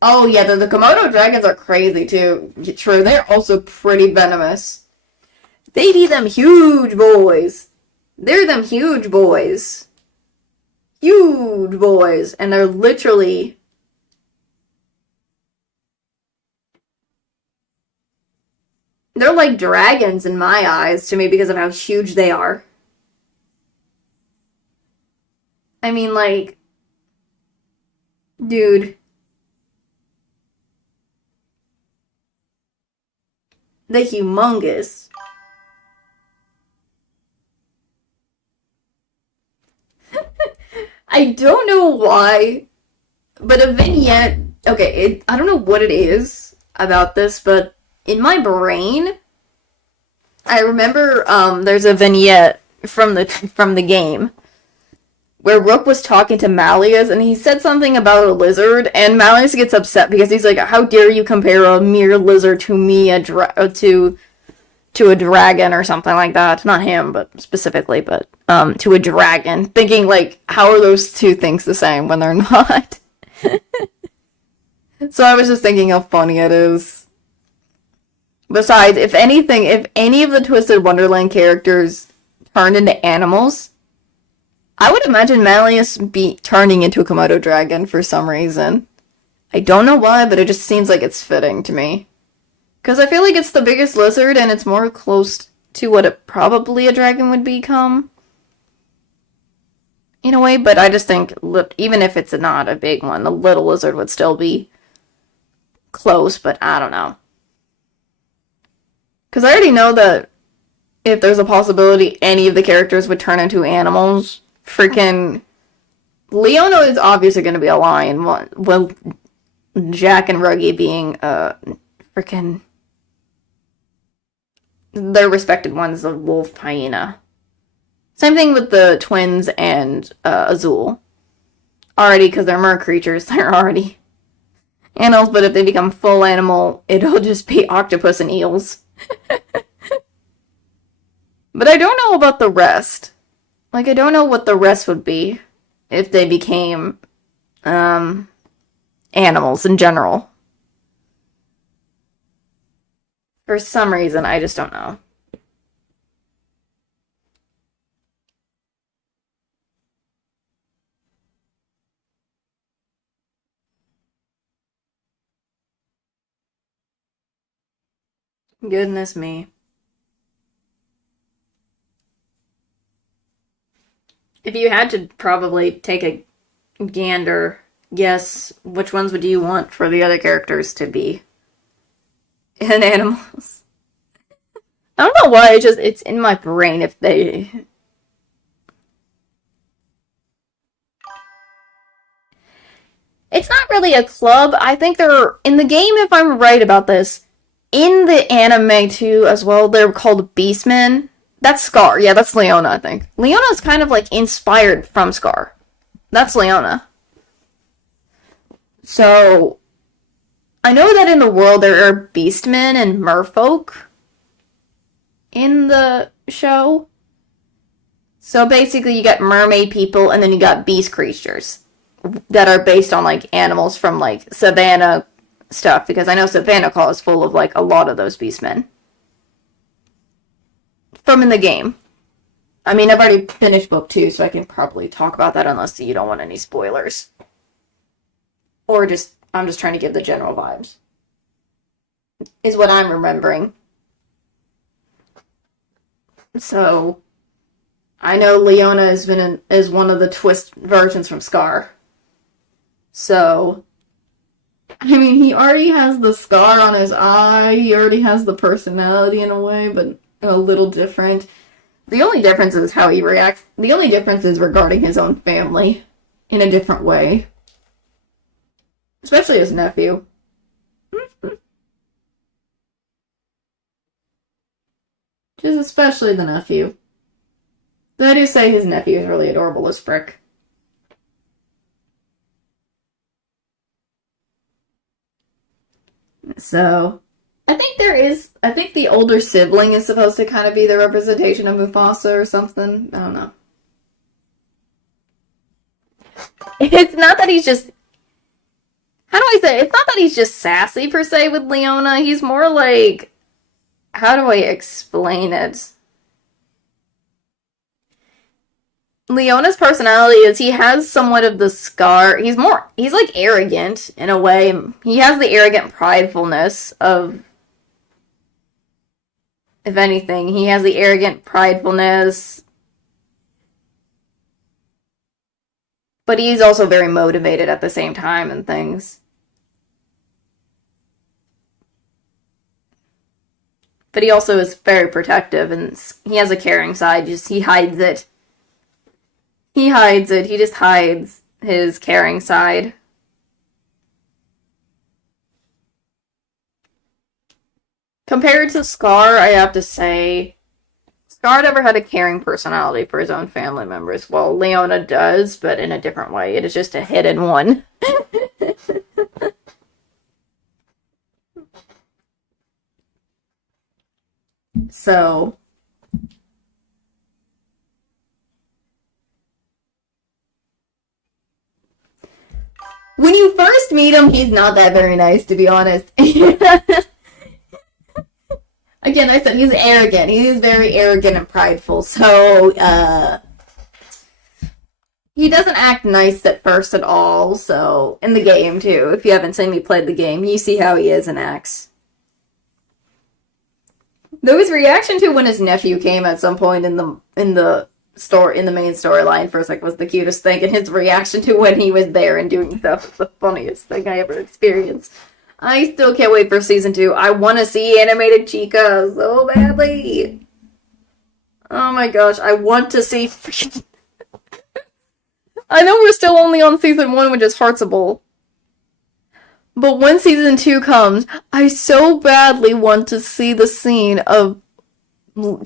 Oh yeah, the Komodo dragons are crazy too. True, they're also pretty venomous. They be them huge boys. They're them huge boys. Huge boys, and they're literally. They're like dragons in my eyes to me because of how huge they are. I mean, like, dude, the humongous. I don't know why, but a vignette. Okay, I don't know what it is about this, but in my brain, I remember there's a vignette from the game where Rook was talking to Malleus, and he said something about a lizard, and Malleus gets upset because he's like, "How dare you compare a mere lizard to me, to a dragon or something like that?" Not him, but specifically, but to a dragon. Thinking like, how are those two things the same when they're not? So I was just thinking how funny it is. Besides, if anything, if any of the Twisted Wonderland characters turned into animals, I would imagine Malleus be turning into a Komodo dragon for some reason. I don't know why, but it just seems like it's fitting to me. Because I feel like it's the biggest lizard and it's more close to what it probably a dragon would become. In a way, but I just think even if it's not a big one, the little lizard would still be close, but I don't know. Because I already know that if there's a possibility any of the characters would turn into animals, freaking Leona is obviously going to be a lion. Well, Jack and Ruggy being freaking their respected ones, the wolf, hyena. Same thing with the twins and Azul. Already, because they're mer creatures, they're already animals, but if they become full animal, it'll just be octopus and eels. But I don't know about the rest. Like, I don't know what the rest would be if they became animals in general. For some reason, I just don't know. Goodness me. If you had to probably take a gander, guess which ones would you want for the other characters to be in animals? I don't know why, it's in my brain if they It's not really a club. I think they're in the game, if I'm right about this. In the anime too, as well, they're called Beastmen. That's Scar. Yeah, that's Leona, I think. Leona's kind of like inspired from Scar. That's Leona. So I know that in the world there are Beastmen and Merfolk in the show. So basically, you got mermaid people, and then you got beast creatures that are based on like animals from like savannah stuff. Because I know Savannah Call is full of like a lot of those beastmen from in the game. I mean, I've already finished book 2, so I can probably talk about that unless you don't want any spoilers. Or just, I'm just trying to give the general vibes. Is what I'm remembering. So, I know Leona is one of the twist versions from Scar. So, I mean, he already has the scar on his eye. He already has the personality in a way, but a little different. The only difference is how he reacts. The only difference is regarding his own family in a different way. Especially his nephew. Just especially the nephew. Though I do say his nephew is really adorable as frick. So, I think the older sibling is supposed to kind of be the representation of Mufasa or something. I don't know. It's not that he's just, how do I say it? It's not that he's just sassy per se with Leona. He's more like, how do I explain it? Leona's personality is he has somewhat of the scar. He's like arrogant in a way. He has the arrogant pridefulness of, if anything, he has the arrogant pridefulness. But he's also very motivated at the same time and things. But he also is very protective and he has a caring side, just he hides it. He hides it. He just hides his caring side. Compared to Scar, I have to say, Scar never had a caring personality for his own family members. Well, Leona does, but in a different way. It is just a hidden one. So, when you first meet him, he's not that very nice, to be honest. Again, I said he's arrogant. He's very arrogant and prideful. So, he doesn't act nice at first at all. So, in the game, too. If you haven't seen me play the game, you see how he is and acts. Though his reaction to when his nephew came at some point in the main storyline for a sec was the cutest thing, and his reaction to when he was there and doing stuff was the funniest thing I ever experienced. I still can't wait for season 2. I want to see animated Chica so badly. Oh my gosh, I want to see freaking... I know we're still only on season 1, which is Heartsable. But when season 2 comes, I so badly want to see the scene of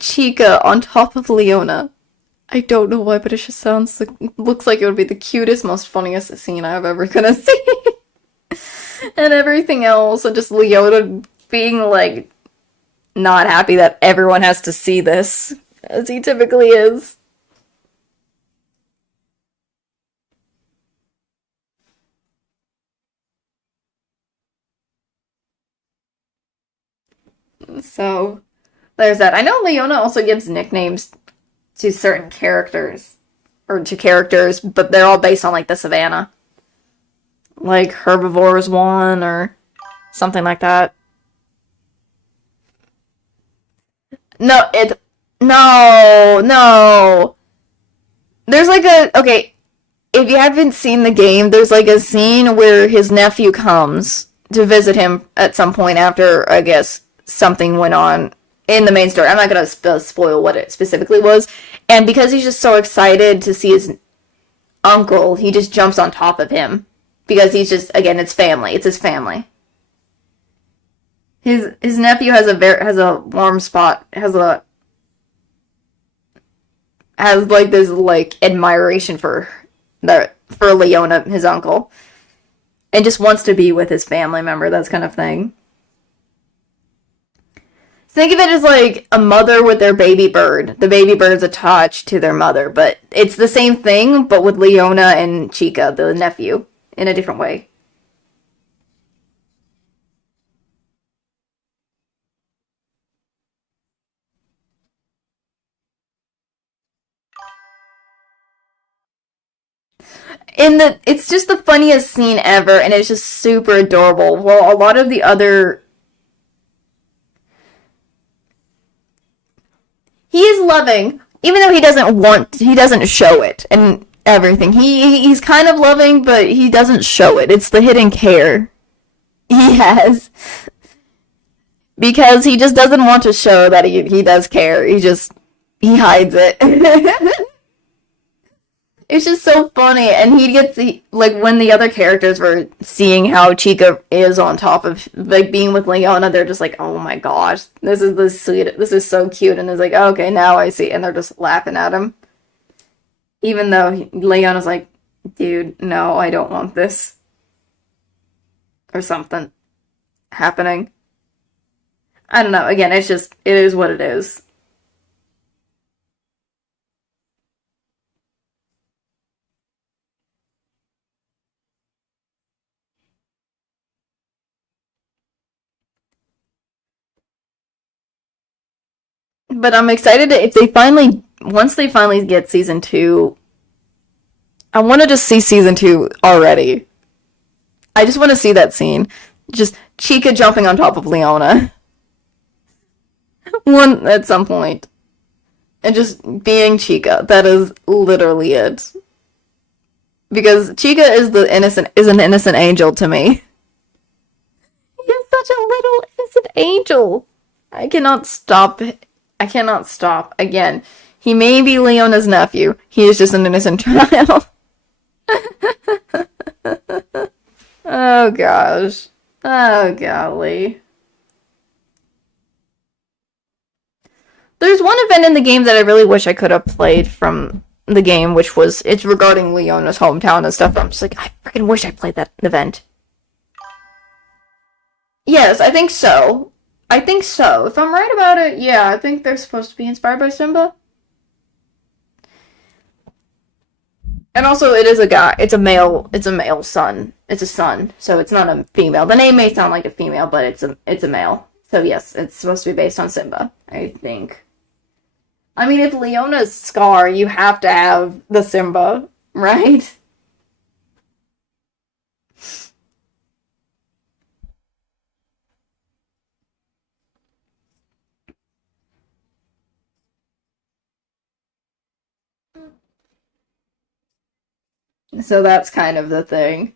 Chica on top of Leona. I don't know why, but it just looks like it would be the cutest, most funniest scene I've ever gonna see. And everything else, and just Leona being like, not happy that everyone has to see this, as he typically is. So, there's that. I know Leona also gives nicknames to certain characters, or to characters, but they're all based on, like, the savannah. Like, Herbivore is one, or something like that. No. There's like okay, if you haven't seen the game, there's like a scene where his nephew comes to visit him at some point after, I guess, something went on in the main story. I'm not gonna spoil what it specifically was. And because he's just so excited to see his uncle, he just jumps on top of him because he's just, again, it's family. It's his family. His nephew has a warm spot, has like this like admiration for Leona, his uncle, and just wants to be with his family member, that kind of thing. Think of it as like a mother with their baby bird. The baby bird's attached to their mother, but it's the same thing, but with Leona and Chica, the nephew, in a different way. It's just the funniest scene ever, and it's just super adorable. Well, a lot of the other, he is loving, even though he doesn't show it and everything. He's kind of loving, but he doesn't show it. It's the hidden care he has, because he just doesn't want to show that he does care. He hides it. It's just so funny, and he gets like when the other characters were seeing how Chica is on top of like being with Leona, they're just like, "Oh my gosh, this is the sweet, this is so cute," and it's like, "Okay, now I see," and they're just laughing at him, even though Leona's like, "Dude, no, I don't want this," or something happening. I don't know. Again, it is what it is. But I'm excited if they finally, once they finally get season two, I want to just see season two already. I just want to see that scene. Just Chica jumping on top of Leona. One at some point. And just being Chica. That is literally it. Because Chica is an innocent angel to me. He is such a little innocent angel. I cannot stop. I cannot stop. Again, he may be Leona's nephew. He is just an innocent child. Oh gosh. Oh golly. There's one event in the game that I really wish I could have played from the game, which was, it's regarding Leona's hometown and stuff. I'm just like, I freaking wish I played that event. Yes, I think so. I think so. If I'm right about it, yeah, I think they're supposed to be inspired by Simba. And also, it is a guy. It's a male son. It's a son, so it's not a female. The name may sound like a female, but it's a male. So yes, it's supposed to be based on Simba, I think. I mean, if Leona's Scar, you have to have the Simba, right? So that's kind of the thing.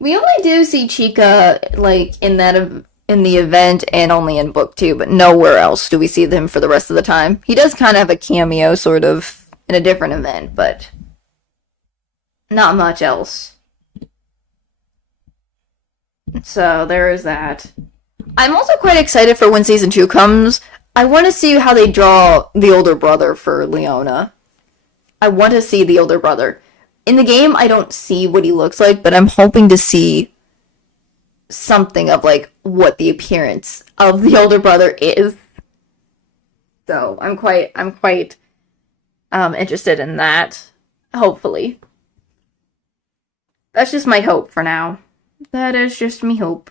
We only do see Chica like in the event and only in book 2, but nowhere else do we see him for the rest of the time. He does kind of have a cameo sort of in a different event, but not much else. So there is that. I'm also quite excited for when season 2 comes. I want to see how they draw the older brother for Leona. I want to see the older brother. In the game, I don't see what he looks like, but I'm hoping to see something of like what the appearance of the older brother is. So I'm quite interested in that. Hopefully. That's just my hope for now. That is just me hope.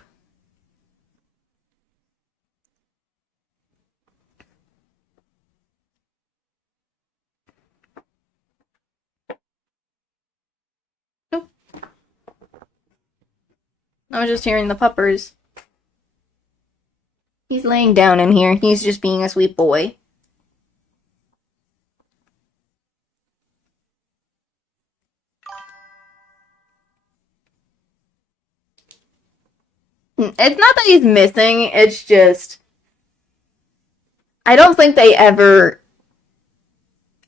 Nope. I was just hearing the puppers. He's laying down in here. He's just being a sweet boy. It's not that he's missing, it's just I don't think they ever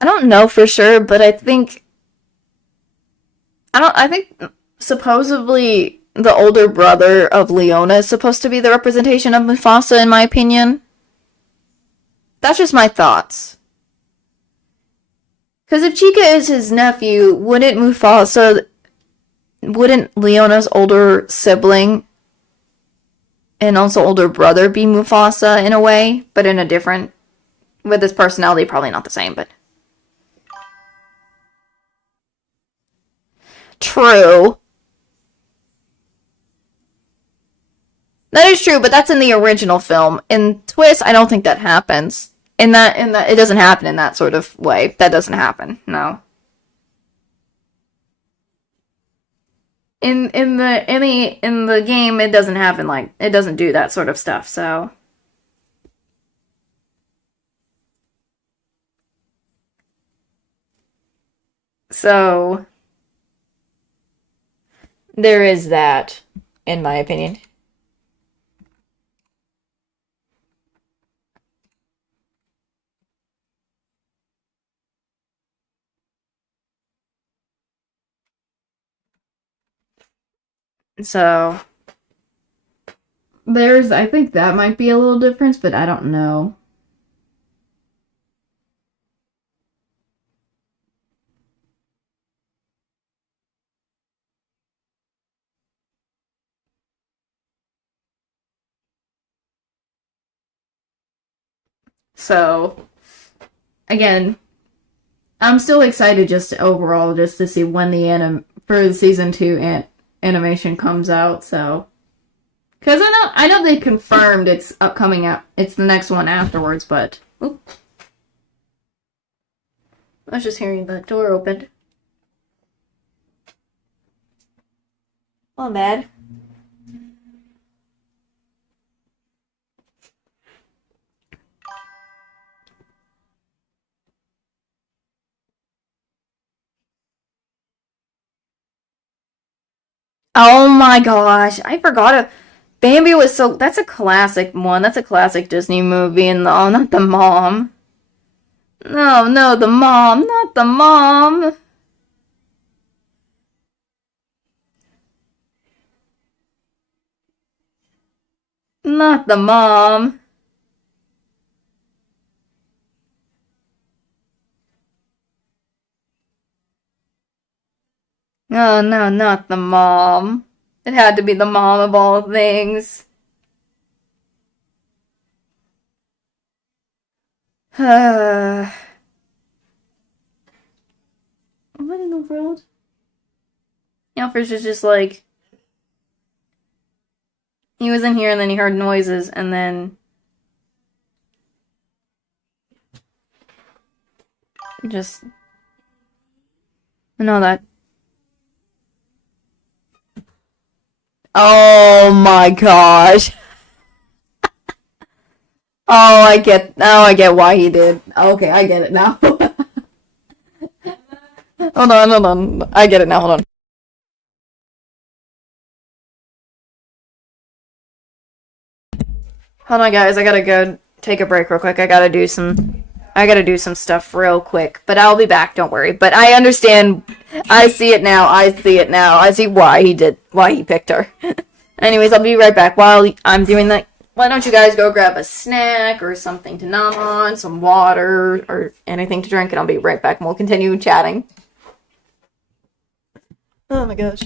I don't know for sure, but I think I think supposedly the older brother of Leona is supposed to be the representation of Mufasa, in my opinion. That's just my thoughts. Because if Chica is his nephew, wouldn't Leona's older sibling and also older brother be Mufasa in a way, but in a different, with his personality probably not the same, but true. That is true, but that's in the original film. In Twist, I don't think that happens. In that it doesn't happen in that sort of way. That doesn't happen. No. In the game it doesn't happen, like it doesn't do that sort of stuff, so there is that, in my opinion. So I think that might be a little difference, but I don't know. So again, I'm still excited just overall just to see when the for the season 2 animation comes out. So because I know they confirmed it's upcoming out. It's the next one afterwards, but oop, I was just hearing the door opened. Oh, mad. Oh my gosh, I forgot it. Bambi was so. That's a classic one. That's a classic Disney movie. And oh, not the mom. No, no, the mom, not the mom. Not the mom. Oh no, not the mom. It had to be the mom of all things. What in the world? Alfred's just like, he was in here and then he heard noises and then just, know that. Oh my gosh. Now I get why he did. Okay, I get it now. Hold on. I get it now, hold on. Hold on, guys. I gotta go take a break real quick. I gotta do some stuff real quick. But I'll be back. Don't worry. But I understand. I see it now. I see why he picked her. Anyways, I'll be right back. While I'm doing that, why don't you guys go grab a snack or something to nom on, some water or anything to drink, and I'll be right back and we'll continue chatting. Oh my gosh.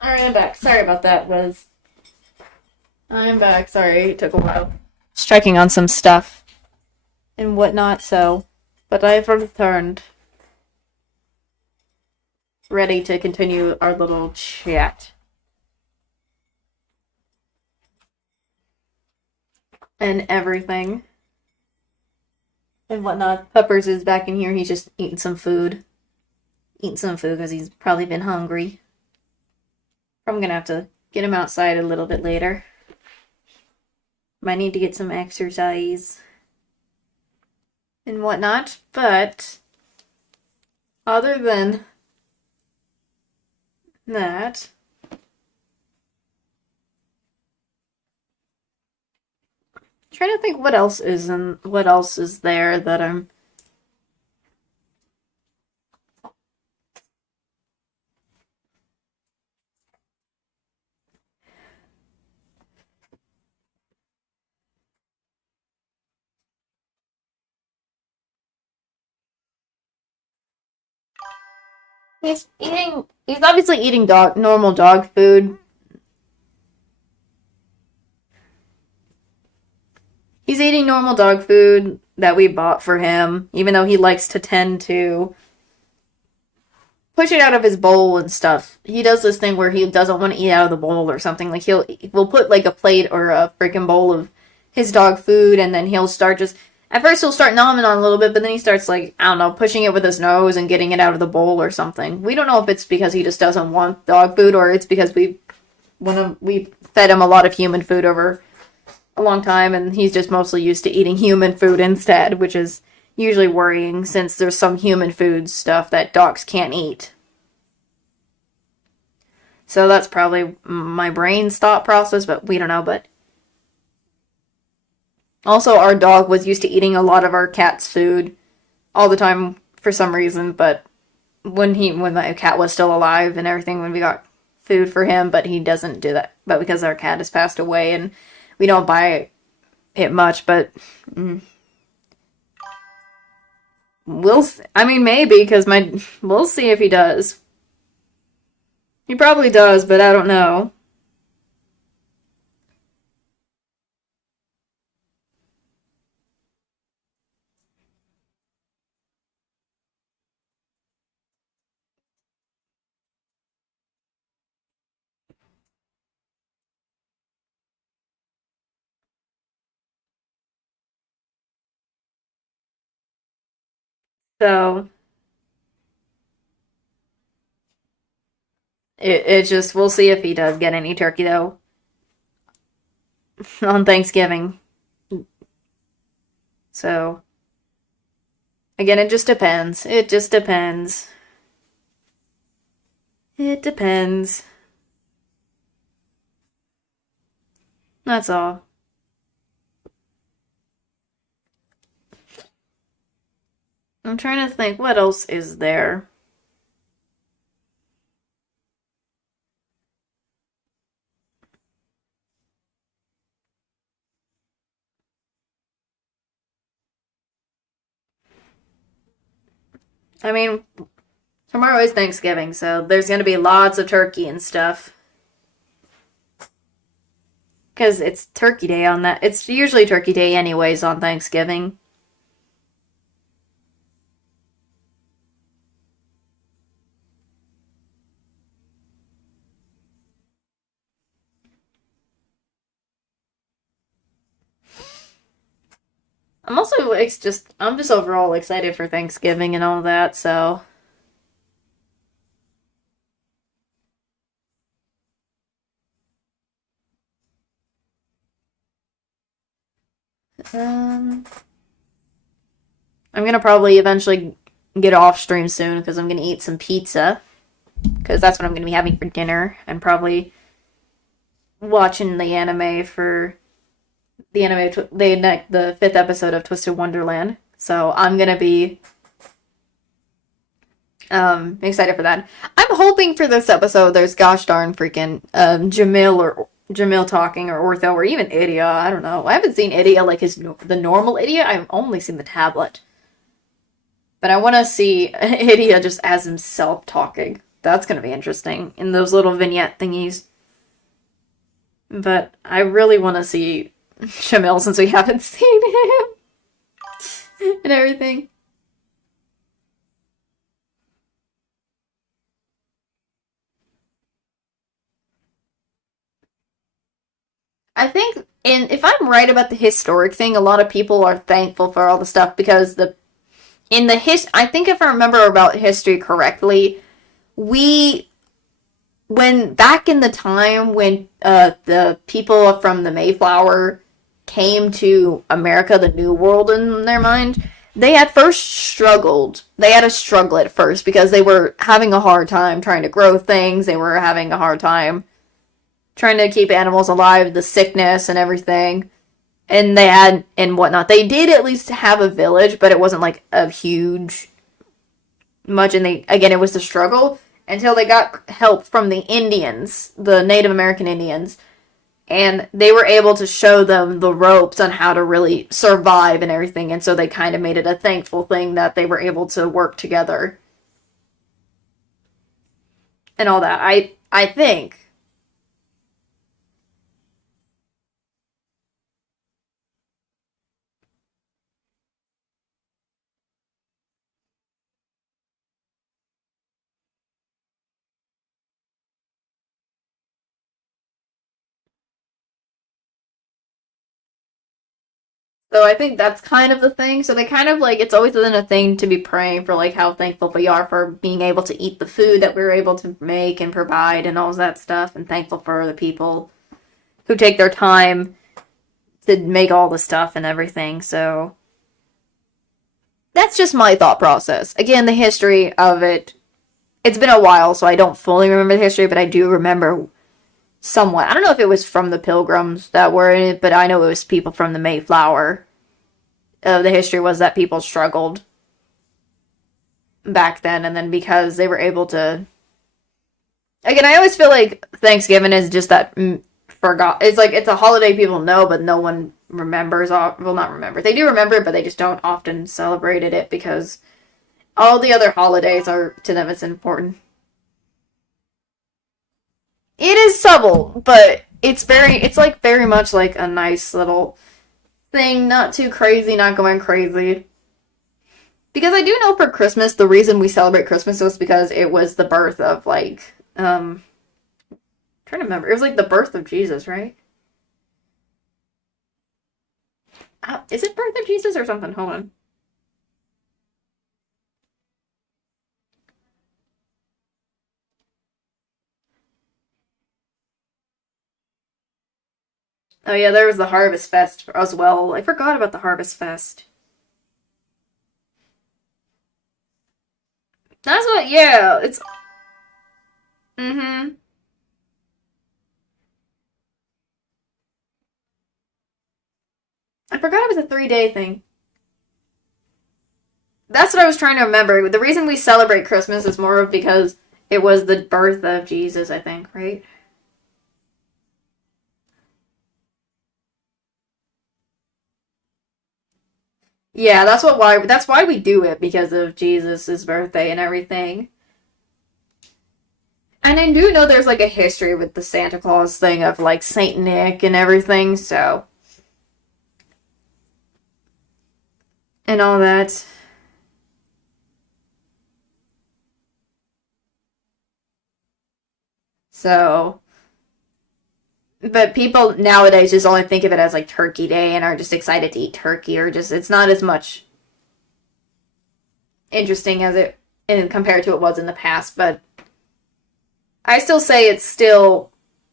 Alright, I'm back. Sorry about that, Liz. I'm back. Sorry, it took a while. Just checking on some stuff and whatnot, so. But I've returned. Ready to continue our little chat. And everything. And whatnot. Peppers is back in here. He's just eating some food. Eating some food because he's probably been hungry. I'm gonna have to get him outside a little bit later. Might need to get some exercise and whatnot, but other than that, trying to think what else is there that I'm. He's obviously eating normal dog food. He's eating normal dog food that we bought for him, even though he likes to tend to push it out of his bowl and stuff. He does this thing where he doesn't want to eat out of the bowl or something. Like we'll put like a plate or a freaking bowl of his dog food, and then he'll start just. At first, he'll start gnawing on a little bit, but then he starts, like, I don't know, pushing it with his nose and getting it out of the bowl or something. We don't know if it's because he just doesn't want dog food or it's because we fed him a lot of human food over a long time and he's just mostly used to eating human food instead, which is usually worrying since there's some human food stuff that dogs can't eat. So that's probably my brain's thought process, but we don't know, but. Also, our dog was used to eating a lot of our cat's food all the time for some reason, but when my cat was still alive and everything, when we got food for him, but he doesn't do that. But because our cat has passed away and we don't buy it much, but maybe, because we'll see if he does. He probably does, but I don't know. So it just we'll see if he does get any turkey though on Thanksgiving. So again, it just depends. It just depends. It depends. That's all. I'm trying to think what else is there. I mean, tomorrow is Thanksgiving, so there's going to be lots of turkey and stuff. Because it's Turkey Day on that. It's usually Turkey Day anyways on Thanksgiving. I'm just overall excited for Thanksgiving and all that, so. I'm gonna probably eventually get off stream soon because I'm gonna eat some pizza. Because that's what I'm gonna be having for dinner. And probably watching the anime for the fifth episode of Twisted Wonderland. So I'm gonna be excited for that. I'm hoping for this episode there's gosh darn freaking Jamil talking or Ortho or even Idia. I don't know. I haven't seen Idia like the normal Idia. I've only seen the tablet. But I want to see Idia just as himself talking. that's gonna be interesting in those little vignette thingies. But I really want to see Shamil since we haven't seen him and everything. I think, and if I'm right about the historic thing, a lot of people are thankful for all the stuff because I think if I remember about history correctly, we when back in the time when the people from the Mayflower came to America, the New World in their mind, they at first struggled. They had a struggle at first because they were having a hard time trying to grow things. They were having a hard time trying to keep animals alive, the sickness and everything. And they had and whatnot. They did at least have a village, but it wasn't like a huge much. And they again, it was the struggle until they got help from the Indians, the Native American Indians, and they were able to show them the ropes on how to really survive and everything. And so they kind of made it a thankful thing that they were able to work together and all that. I think. So I think that's kind of the thing. So they kind of like it's always been a thing to be praying for like how thankful we are for being able to eat the food that we're able to make and provide and all that stuff and thankful for the people who take their time to make all the stuff and everything. So that's just my thought process. Again, the history of it. It's been a while, so I don't fully remember the history, but I do remember somewhat. I don't know if it was from the Pilgrims that were in it, but I know it was people from the Mayflower. The history was that people struggled back then, and then because they were able to. Again, I always feel like Thanksgiving is just that forgot. It's like it's a holiday people know, but no one remembers. Well, not remember. They do remember it, but they just don't often celebrate it because all the other holidays are to them. It's important. It is subtle, but it's like very much like a nice little thing, not too crazy, not going crazy. Because I do know for Christmas, the reason we celebrate Christmas was because it was the birth of like I'm trying to remember. It was like the birth of Jesus, right? Is it birth of Jesus or something? Hold on. Oh yeah, there was the Harvest Fest as well. I forgot about the Harvest Fest. That's what, yeah, it's, mm-hmm. I forgot it was a 3 day thing. That's what I was trying to remember. The reason we celebrate Christmas is more of because it was the birth of Jesus, I think, right? Yeah, that's why we do it because of Jesus' birthday and everything. And I do know there's like a history with the Santa Claus thing of like Saint Nick and everything, so and all that. So, but people nowadays just only think of it as like Turkey Day and are just excited to eat turkey or just it's not as much interesting as it and compared to it was in the past, but I still say it's still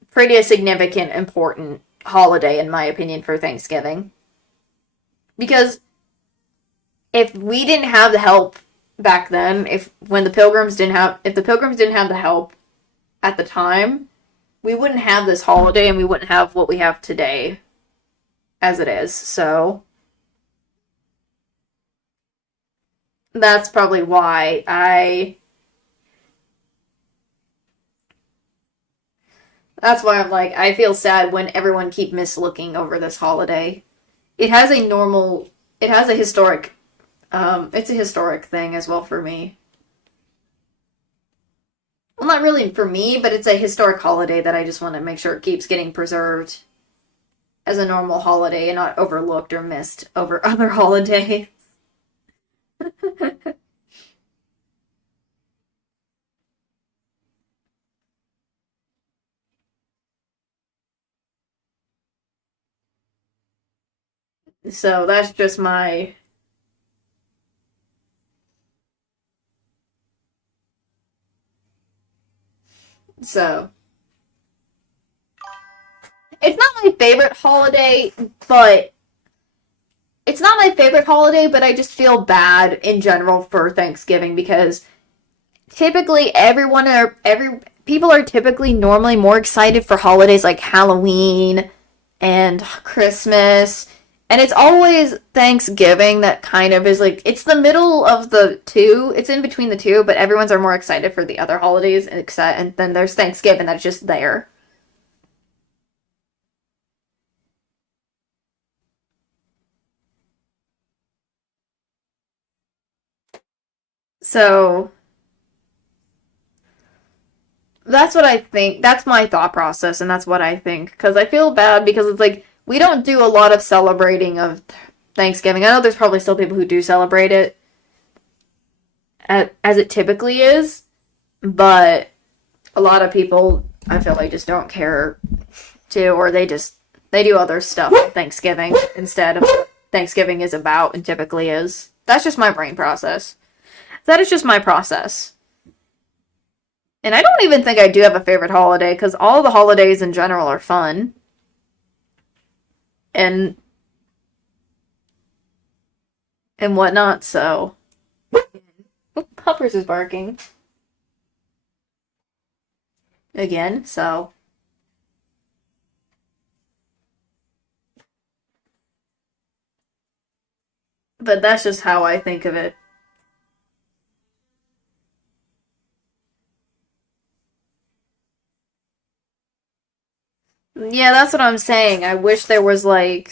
pretty a significant, important holiday in my opinion for Thanksgiving. Because if we didn't have the help back then, if the pilgrims didn't have the help at the time, we wouldn't have this holiday and we wouldn't have what we have today as it is. So that's probably why I that's why I'm like I feel sad when everyone keep mislooking over this holiday. It has a normal it has a historic it's a historic thing as well for me. well, not really for me, but it's a historic holiday that I just want to make sure it keeps getting preserved as a normal holiday and not overlooked or missed over other holidays. So that's just my. So it's not my favorite holiday, but it's not my favorite holiday, but I just feel bad in general for Thanksgiving because typically every people are typically normally more excited for holidays like Halloween and Christmas. And it's always Thanksgiving that kind of is like it's the middle of the two. It's in between the two, but everyone's are more excited for the other holidays except and then there's Thanksgiving that's just there. So that's what I think. That's my thought process, and that's what I think. Because I feel bad because it's like we don't do a lot of celebrating of Thanksgiving. I know there's probably still people who do celebrate it as it typically is, but a lot of people I feel like just don't care to, or they do other stuff on Thanksgiving instead of what Thanksgiving is about and typically is. That's just my brain process. That is just my process. And I don't even think I do have a favorite holiday because all the holidays in general are fun. And whatnot, so. Oh, Puppers is barking. Again, so. But that's just how I think of it. Yeah, that's what I'm saying. I wish there was more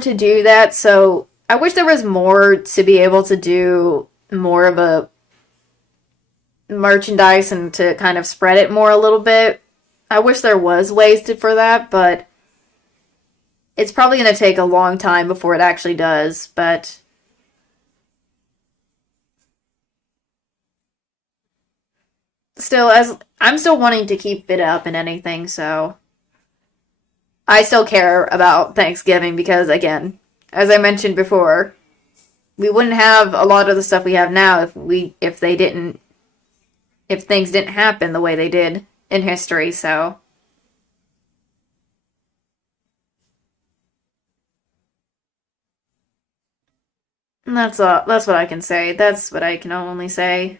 to do that, so I wish there was more to be able to do more of a merchandise and to kind of spread it more a little bit. I wish there was ways for that, but it's probably going to take a long time before it actually does, but still as I'm still wanting to keep it up and anything, so I still care about Thanksgiving because again, as I mentioned before, we wouldn't have a lot of the stuff we have now if things didn't happen the way they did in history, so that's what I can say. That's what I can only say.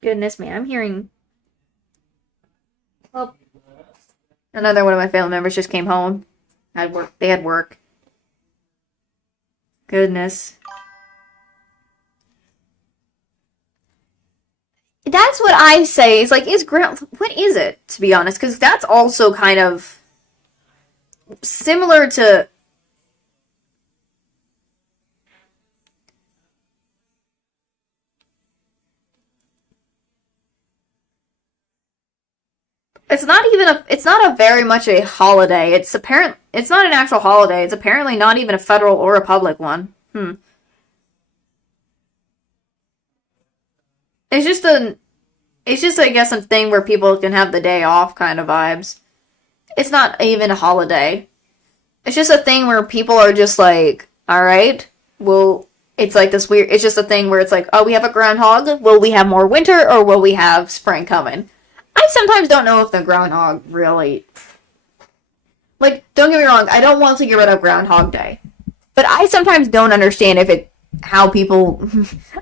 Goodness me, I'm hearing well, another one of my family members just came home. They had work. Goodness. That's what I say. Is like, is ground. What is it, to be honest? Because that's also kind of similar to. It's not a very much a holiday. It's not an actual holiday. It's apparently not even a federal or a public one. It's just I guess a thing where people can have the day off kind of vibes. It's not even a holiday. It's just a thing where people are just like, all right, well, it's like this weird. It's just a thing where it's like, oh, we have a groundhog. Will we have more winter or will we have spring coming? I sometimes don't know if the groundhog really. Like, don't get me wrong, I don't want to get rid of Groundhog Day. But I sometimes don't understand how people.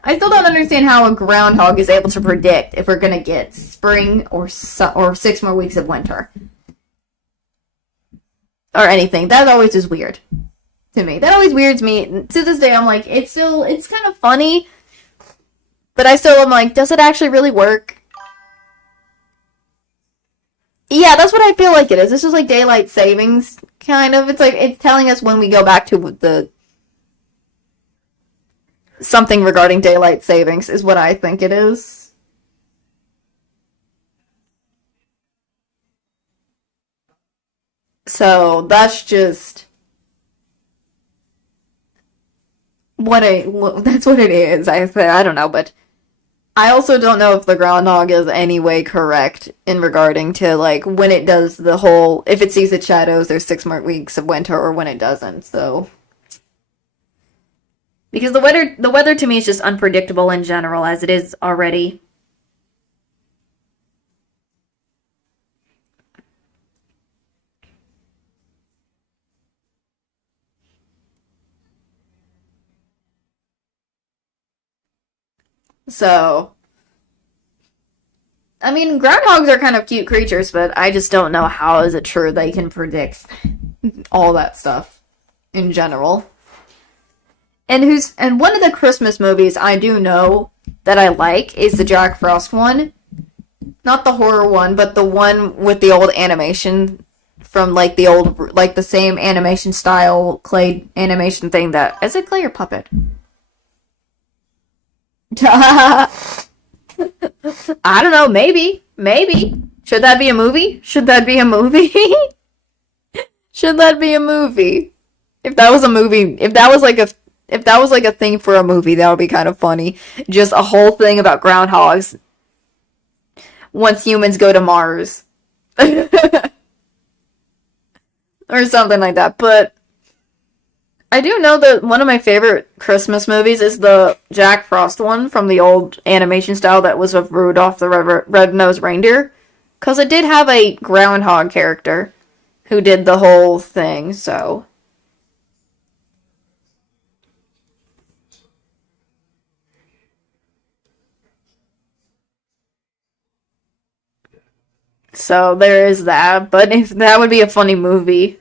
I still don't understand how a groundhog is able to predict if we're gonna get spring or 6 more weeks of winter. Or anything. That always is weird to me. That always weirds me. To this day, I'm like, it's kind of funny. But I still am like, does it actually really work? Yeah, that's what I feel like it is. This is like daylight savings, kind of. It's like, it's telling us when we go back to the something regarding daylight savings is what I think it is. So that's just that's what it is. I don't know, but I also don't know if the groundhog is any way correct in regarding to like when it does the whole if it sees its shadows, there's 6 more weeks of winter, or when it doesn't. So because the weather to me is just unpredictable in general as it is already. So I mean, groundhogs are kind of cute creatures, but I just don't know how is it true they can predict all that stuff in general. And one of the Christmas movies I do know that I like is the Jack Frost one. Not the horror one, but the one with the old animation from like the old like the same animation style clay animation thing that is it clay or puppet? I don't know, maybe. Maybe. Should that be a movie? Should that be a movie? Should that be a movie? If that was a movie, if that was like a thing for a movie, that would be kind of funny. Just a whole thing about groundhogs once humans go to Mars. Or something like that. But I do know that one of my favorite Christmas movies is the Jack Frost one from the old animation style that was of Rudolph the Red-Nosed Reindeer. Because it did have a groundhog character who did the whole thing, so. So there is that, but if that would be a funny movie.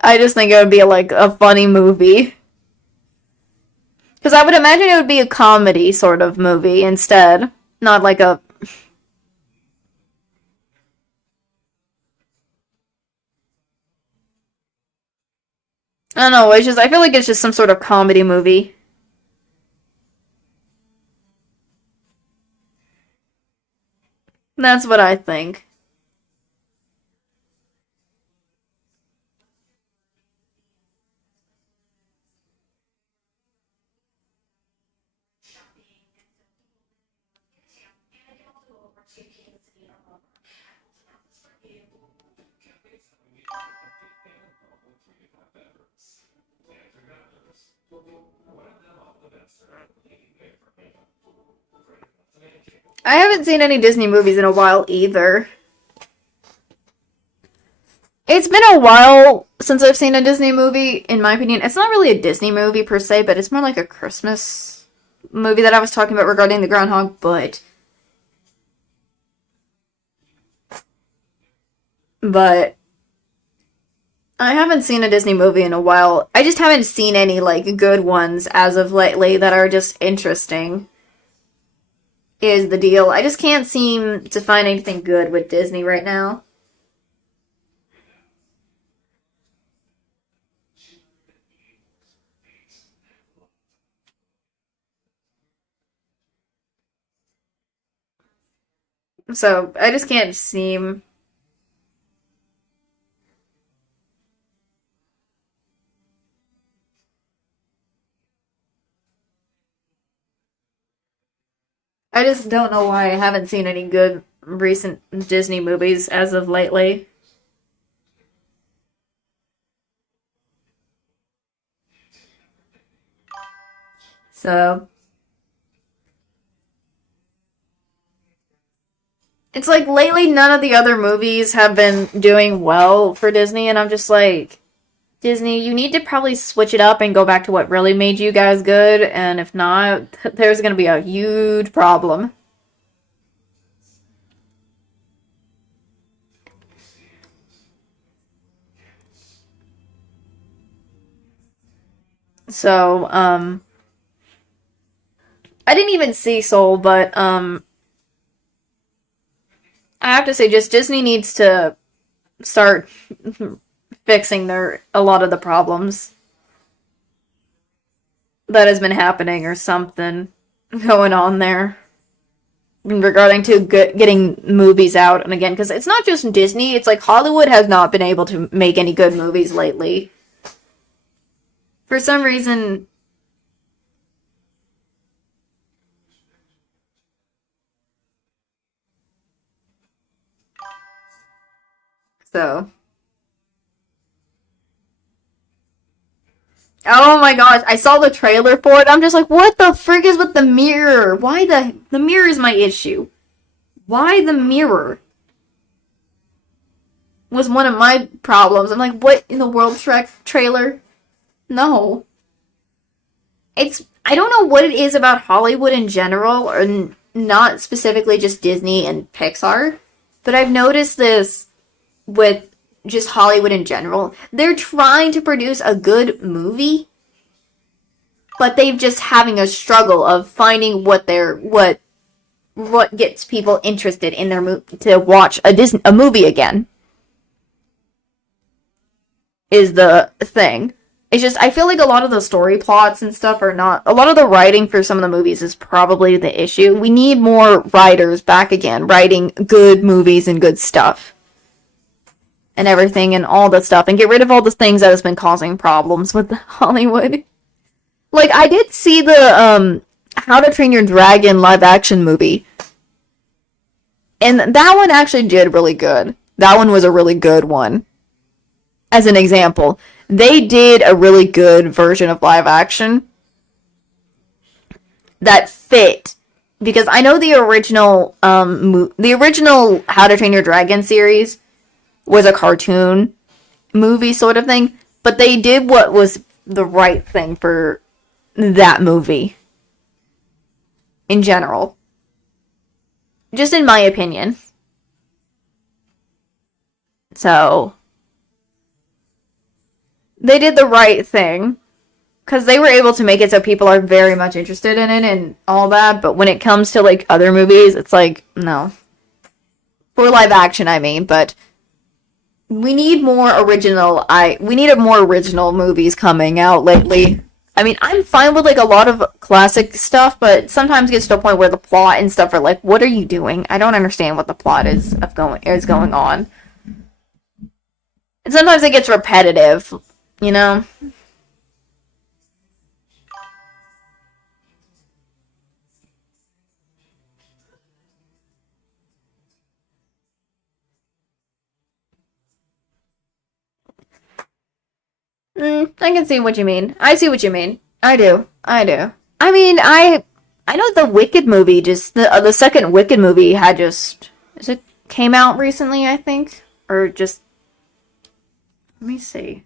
I just think it would be like a funny movie. Because I would imagine it would be a comedy sort of movie instead. Not like a. I don't know, it's just. I feel like it's just some sort of comedy movie. That's what I think. I haven't seen any Disney movies in a while either. It's been a while since I've seen a Disney movie, in my opinion. It's not really a Disney movie per se, but it's more like a Christmas movie that I was talking about regarding the groundhog, but I haven't seen a Disney movie in a while. I just haven't seen any like good ones as of lately that are just interesting. Is the deal. I just can't seem to find anything good with Disney right now. So I just can't seem. I just don't know why I haven't seen any good recent Disney movies as of lately. So it's like lately none of the other movies have been doing well for Disney, and I'm just like, Disney, you need to probably switch it up and go back to what really made you guys good, and if not, there's gonna be a huge problem. So, I didn't even see Soul, but I have to say, just Disney needs to start fixing a lot of the problems that has been happening or something going on there regarding to getting movies out. And again, because it's not just Disney, it's like Hollywood has not been able to make any good movies lately. For some reason, so. Oh my gosh, I saw the trailer for it. I'm just like, what the frick is with the mirror? Why the mirror is my issue. Why the mirror was one of my problems. I'm like, what in the world, Shrek trailer? No. I don't know what it is about Hollywood in general, or not specifically just Disney and Pixar, but I've noticed this with just Hollywood in general. They're trying to produce a good movie, but they've just having a struggle of finding what gets people interested in their to watch a movie again. Is the thing. It's just, I feel like a lot of the story plots and stuff are not, a lot of the writing for some of the movies is probably the issue. We need more writers back again, writing good movies and good stuff. And everything and all the stuff, and get rid of all the things that has been causing problems with Hollywood. Like, I did see the, How to Train Your Dragon live action movie. And that one actually did really good. That one was a really good one. As an example, they did a really good version of live action that fit, because I know the original How to Train Your Dragon series was a cartoon movie sort of thing, but they did what was the right thing for that movie in general, just in my opinion. So they did the right thing, because they were able to make it so people are very much interested in it and all that, but when it comes to, like, other movies, it's like, no. For live action, I mean, but we need more original movies coming out lately. I mean, I'm fine with, like, a lot of classic stuff, but sometimes it gets to a point where the plot and stuff are like, what are you doing? I don't understand what the plot is going on. And sometimes it gets repetitive. You know? I can see what you mean. I see what you mean. I do. I mean, I know the Wicked movie, just the second Wicked movie had came out recently, I think, or just, let me see.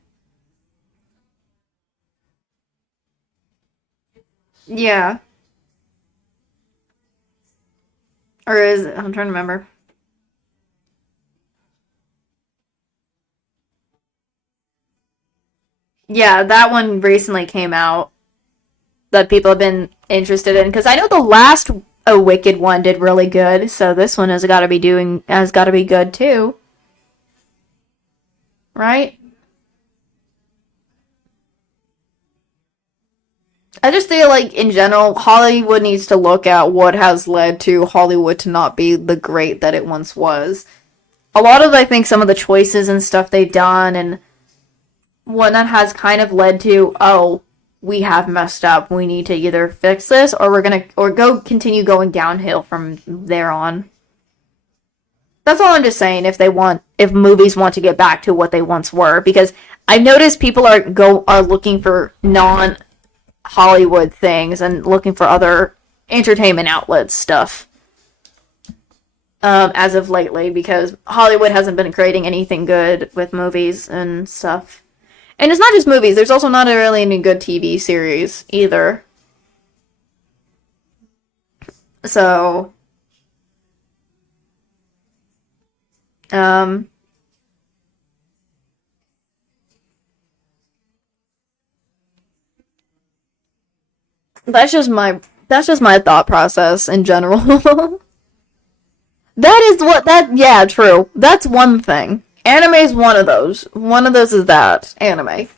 Yeah. Or is it? I'm trying to remember. Yeah, that one recently came out that people have been interested in, because I know the last A Wicked one did really good, so this one has got to be good too. Right? I just feel like, in general, Hollywood needs to look at what has led to Hollywood to not be the great that it once was. A lot of, I think, some of the choices and stuff they've done and whatnot has kind of led to, oh, we have messed up. We need to either fix this, or continue going downhill from there on. That's all I'm just saying. If movies want to get back to what they once were, because I've noticed people are looking for non-Hollywood things and looking for other entertainment outlets stuff. As of lately, because Hollywood hasn't been creating anything good with movies and stuff. And it's not just movies, there's also not really any good TV series either. So, um, that's just my thought process in general. That is what that yeah, true. That's one thing. Anime is one of those. One of those is that anime.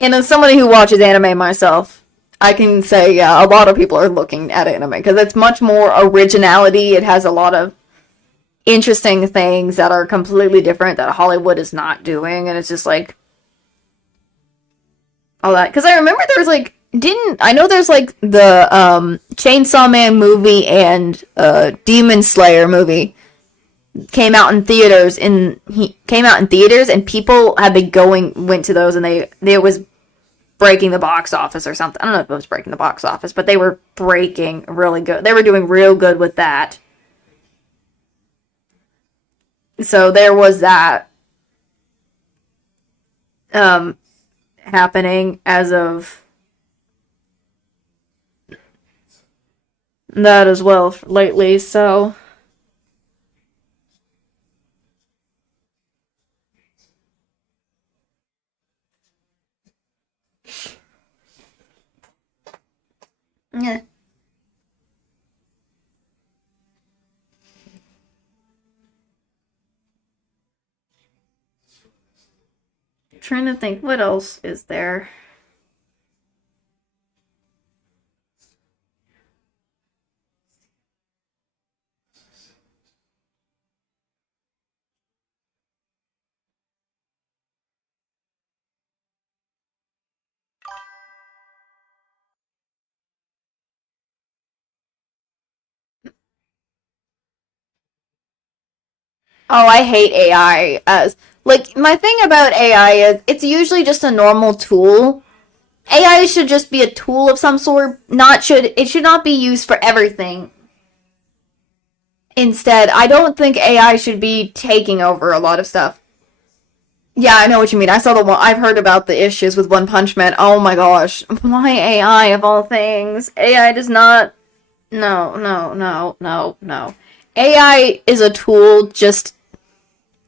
And as somebody who watches anime myself, I can say yeah, a lot of people are looking at anime because it's much more originality. It has a lot of interesting things that are completely different that Hollywood is not doing, and it's just like all that. Because I remember there's like I know there's like the Chainsaw Man movie and Demon Slayer movie came out in theaters and people had been went to those and they was breaking the box office or something. I don't know if it was breaking the box office, but they were breaking really good. They were doing real good with that. So there was that happening as of that as well lately, so yeah. Trying to think what else is there. Oh, I hate AI as like my thing about AI is it's usually just a normal tool. AI should just be a tool of some sort, not should it should not be used for everything. Instead, I don't think AI should be taking over a lot of stuff. Yeah, I know what you mean. I saw the one I've heard about the issues with One Punch Man. Oh my gosh. Why AI of all things? AI does not no, no, no, no, no. AI is a tool just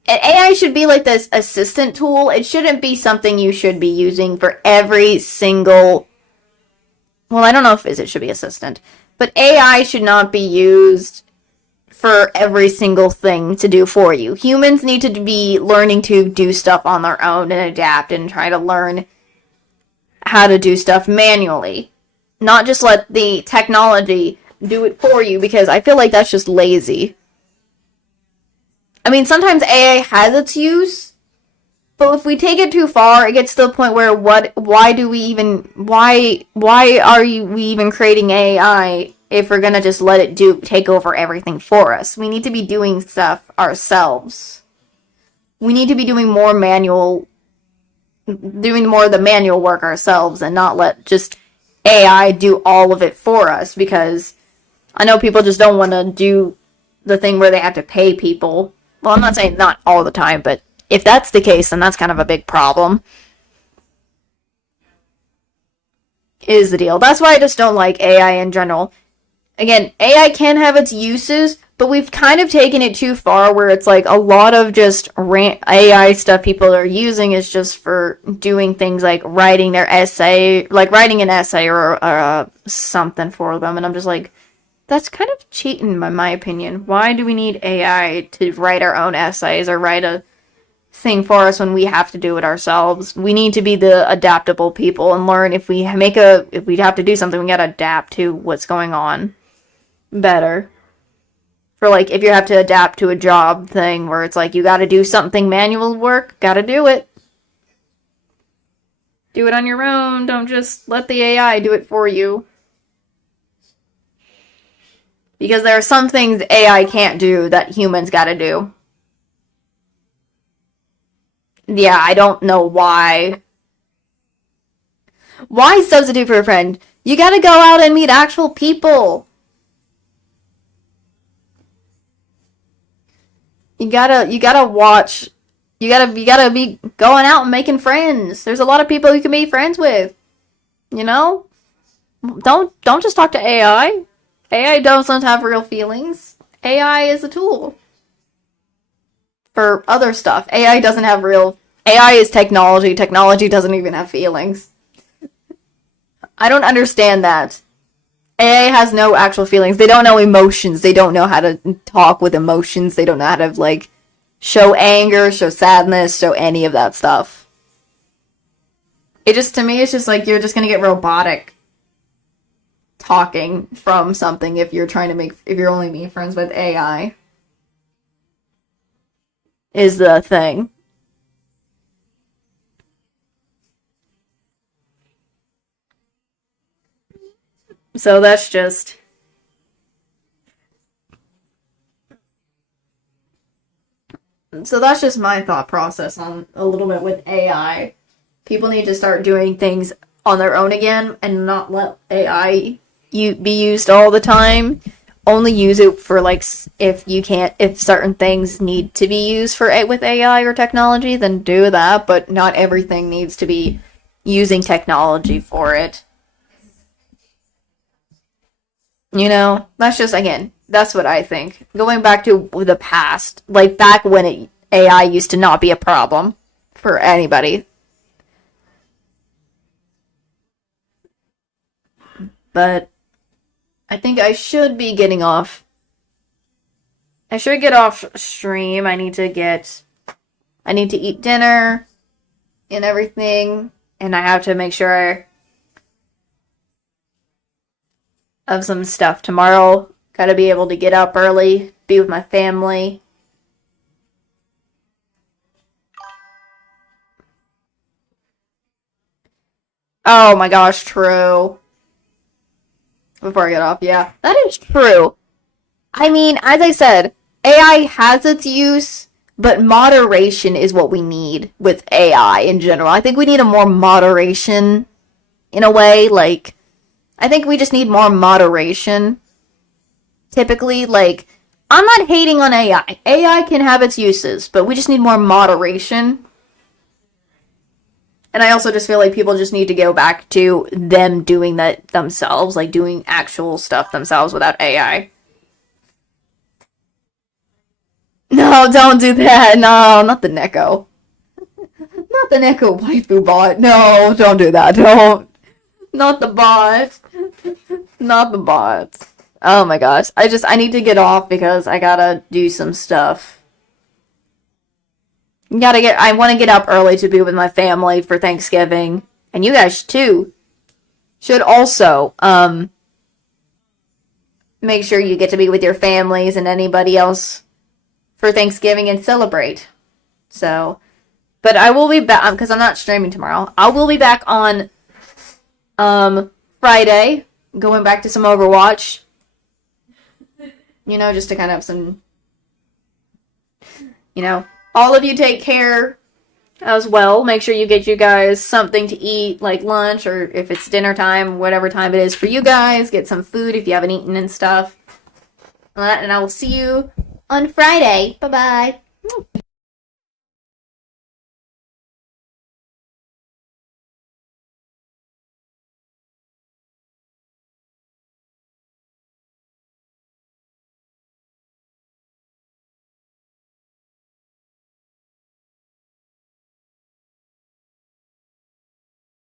and AI should be like this assistant tool. It shouldn't be something you should be using for every single. Well, I don't know if it should be assistant, but AI should not be used for every single thing to do for you. Humans need to be learning to do stuff on their own and adapt and try to learn how to do stuff manually. Not just let the technology do it for you because I feel like that's just lazy. I mean, sometimes AI has its use, but if we take it too far, it gets to the point where why are we even creating AI if we're gonna just let it take over everything for us? We need to be doing stuff ourselves. We need to be doing more of the manual work ourselves and not let just AI do all of it for us because I know people just don't want to do the thing where they have to pay people. Well, I'm not saying not all the time, but if that's the case, then that's kind of a big problem. Is the deal. That's why I just don't like AI in general. Again, AI can have its uses, but we've kind of taken it too far where it's like a lot of just AI stuff people are using is just for doing things like writing their essay, like writing an essay or something for them. And I'm just like, that's kind of cheating, in my opinion. Why do we need AI to write our own essays or write a thing for us when we have to do it ourselves? We need to be the adaptable people and learn if we have to do something, we gotta adapt to what's going on better. For like, if you have to adapt to a job thing where it's like you gotta do something manual work, gotta do it. Do it on your own. Don't just let the AI do it for you. Because there are some things AI can't do that humans gotta do. Yeah, I don't know why. Why substitute for a friend? You gotta go out and meet actual people. You gotta watch. You gotta be going out and making friends. There's a lot of people you can be friends with. You know? Don't just talk to AI. AI doesn't have real feelings. AI is a tool for other stuff. AI doesn't have real. AI is technology. Technology doesn't even have feelings. I don't understand that. AA has no actual feelings. They don't know emotions. They don't know how to talk with emotions. They don't know how to, like, show anger, show sadness, show any of that stuff. It just, to me, it's just like you're just gonna get robotic talking from something if you're only being friends with AI. Is the thing. So that's just... So that's just my thought process on a little bit with AI. People need to start doing things on their own again and not let AI be used all the time. Only use it for, like, if certain things need to be used with AI or technology, then do that, but not everything needs to be using technology for it. You know, that's just, again, that's what I think. Going back to the past, like back when AI used to not be a problem for anybody. But I think I should be getting off. I should get off stream. I need to eat dinner and everything. And I have to make sure of some stuff tomorrow. Gotta be able to get up early, be with my family. Oh my gosh, true. Before I get off, yeah. That is true. I mean, as I said, AI has its use, but moderation is what we need with AI in general. I think we need a more moderation in a way, like, I think we just need more moderation. Typically, like, I'm not hating on AI. AI can have its uses, but we just need more moderation. And I also just feel like people just need to go back to them doing that themselves, like doing actual stuff themselves without AI. No, don't do that. No, not the Neko. Not the Neko waifu bot. No, don't do that. Don't. Not the bot. Not the bot. Oh my gosh. I need to get off because I gotta do some stuff. I want to get up early to be with my family for Thanksgiving. And you guys, too, should also, make sure you get to be with your families and anybody else for Thanksgiving and celebrate. So, but I will be back, because I'm not streaming tomorrow. I will be back on, Friday, going back to some Overwatch. You know, just to kind of have some, you know, all of you take care as well. Make sure you get you guys something to eat, like lunch, or if it's dinner time, whatever time it is for you guys. Get some food if you haven't eaten and stuff. And I will see you on Friday. Bye-bye.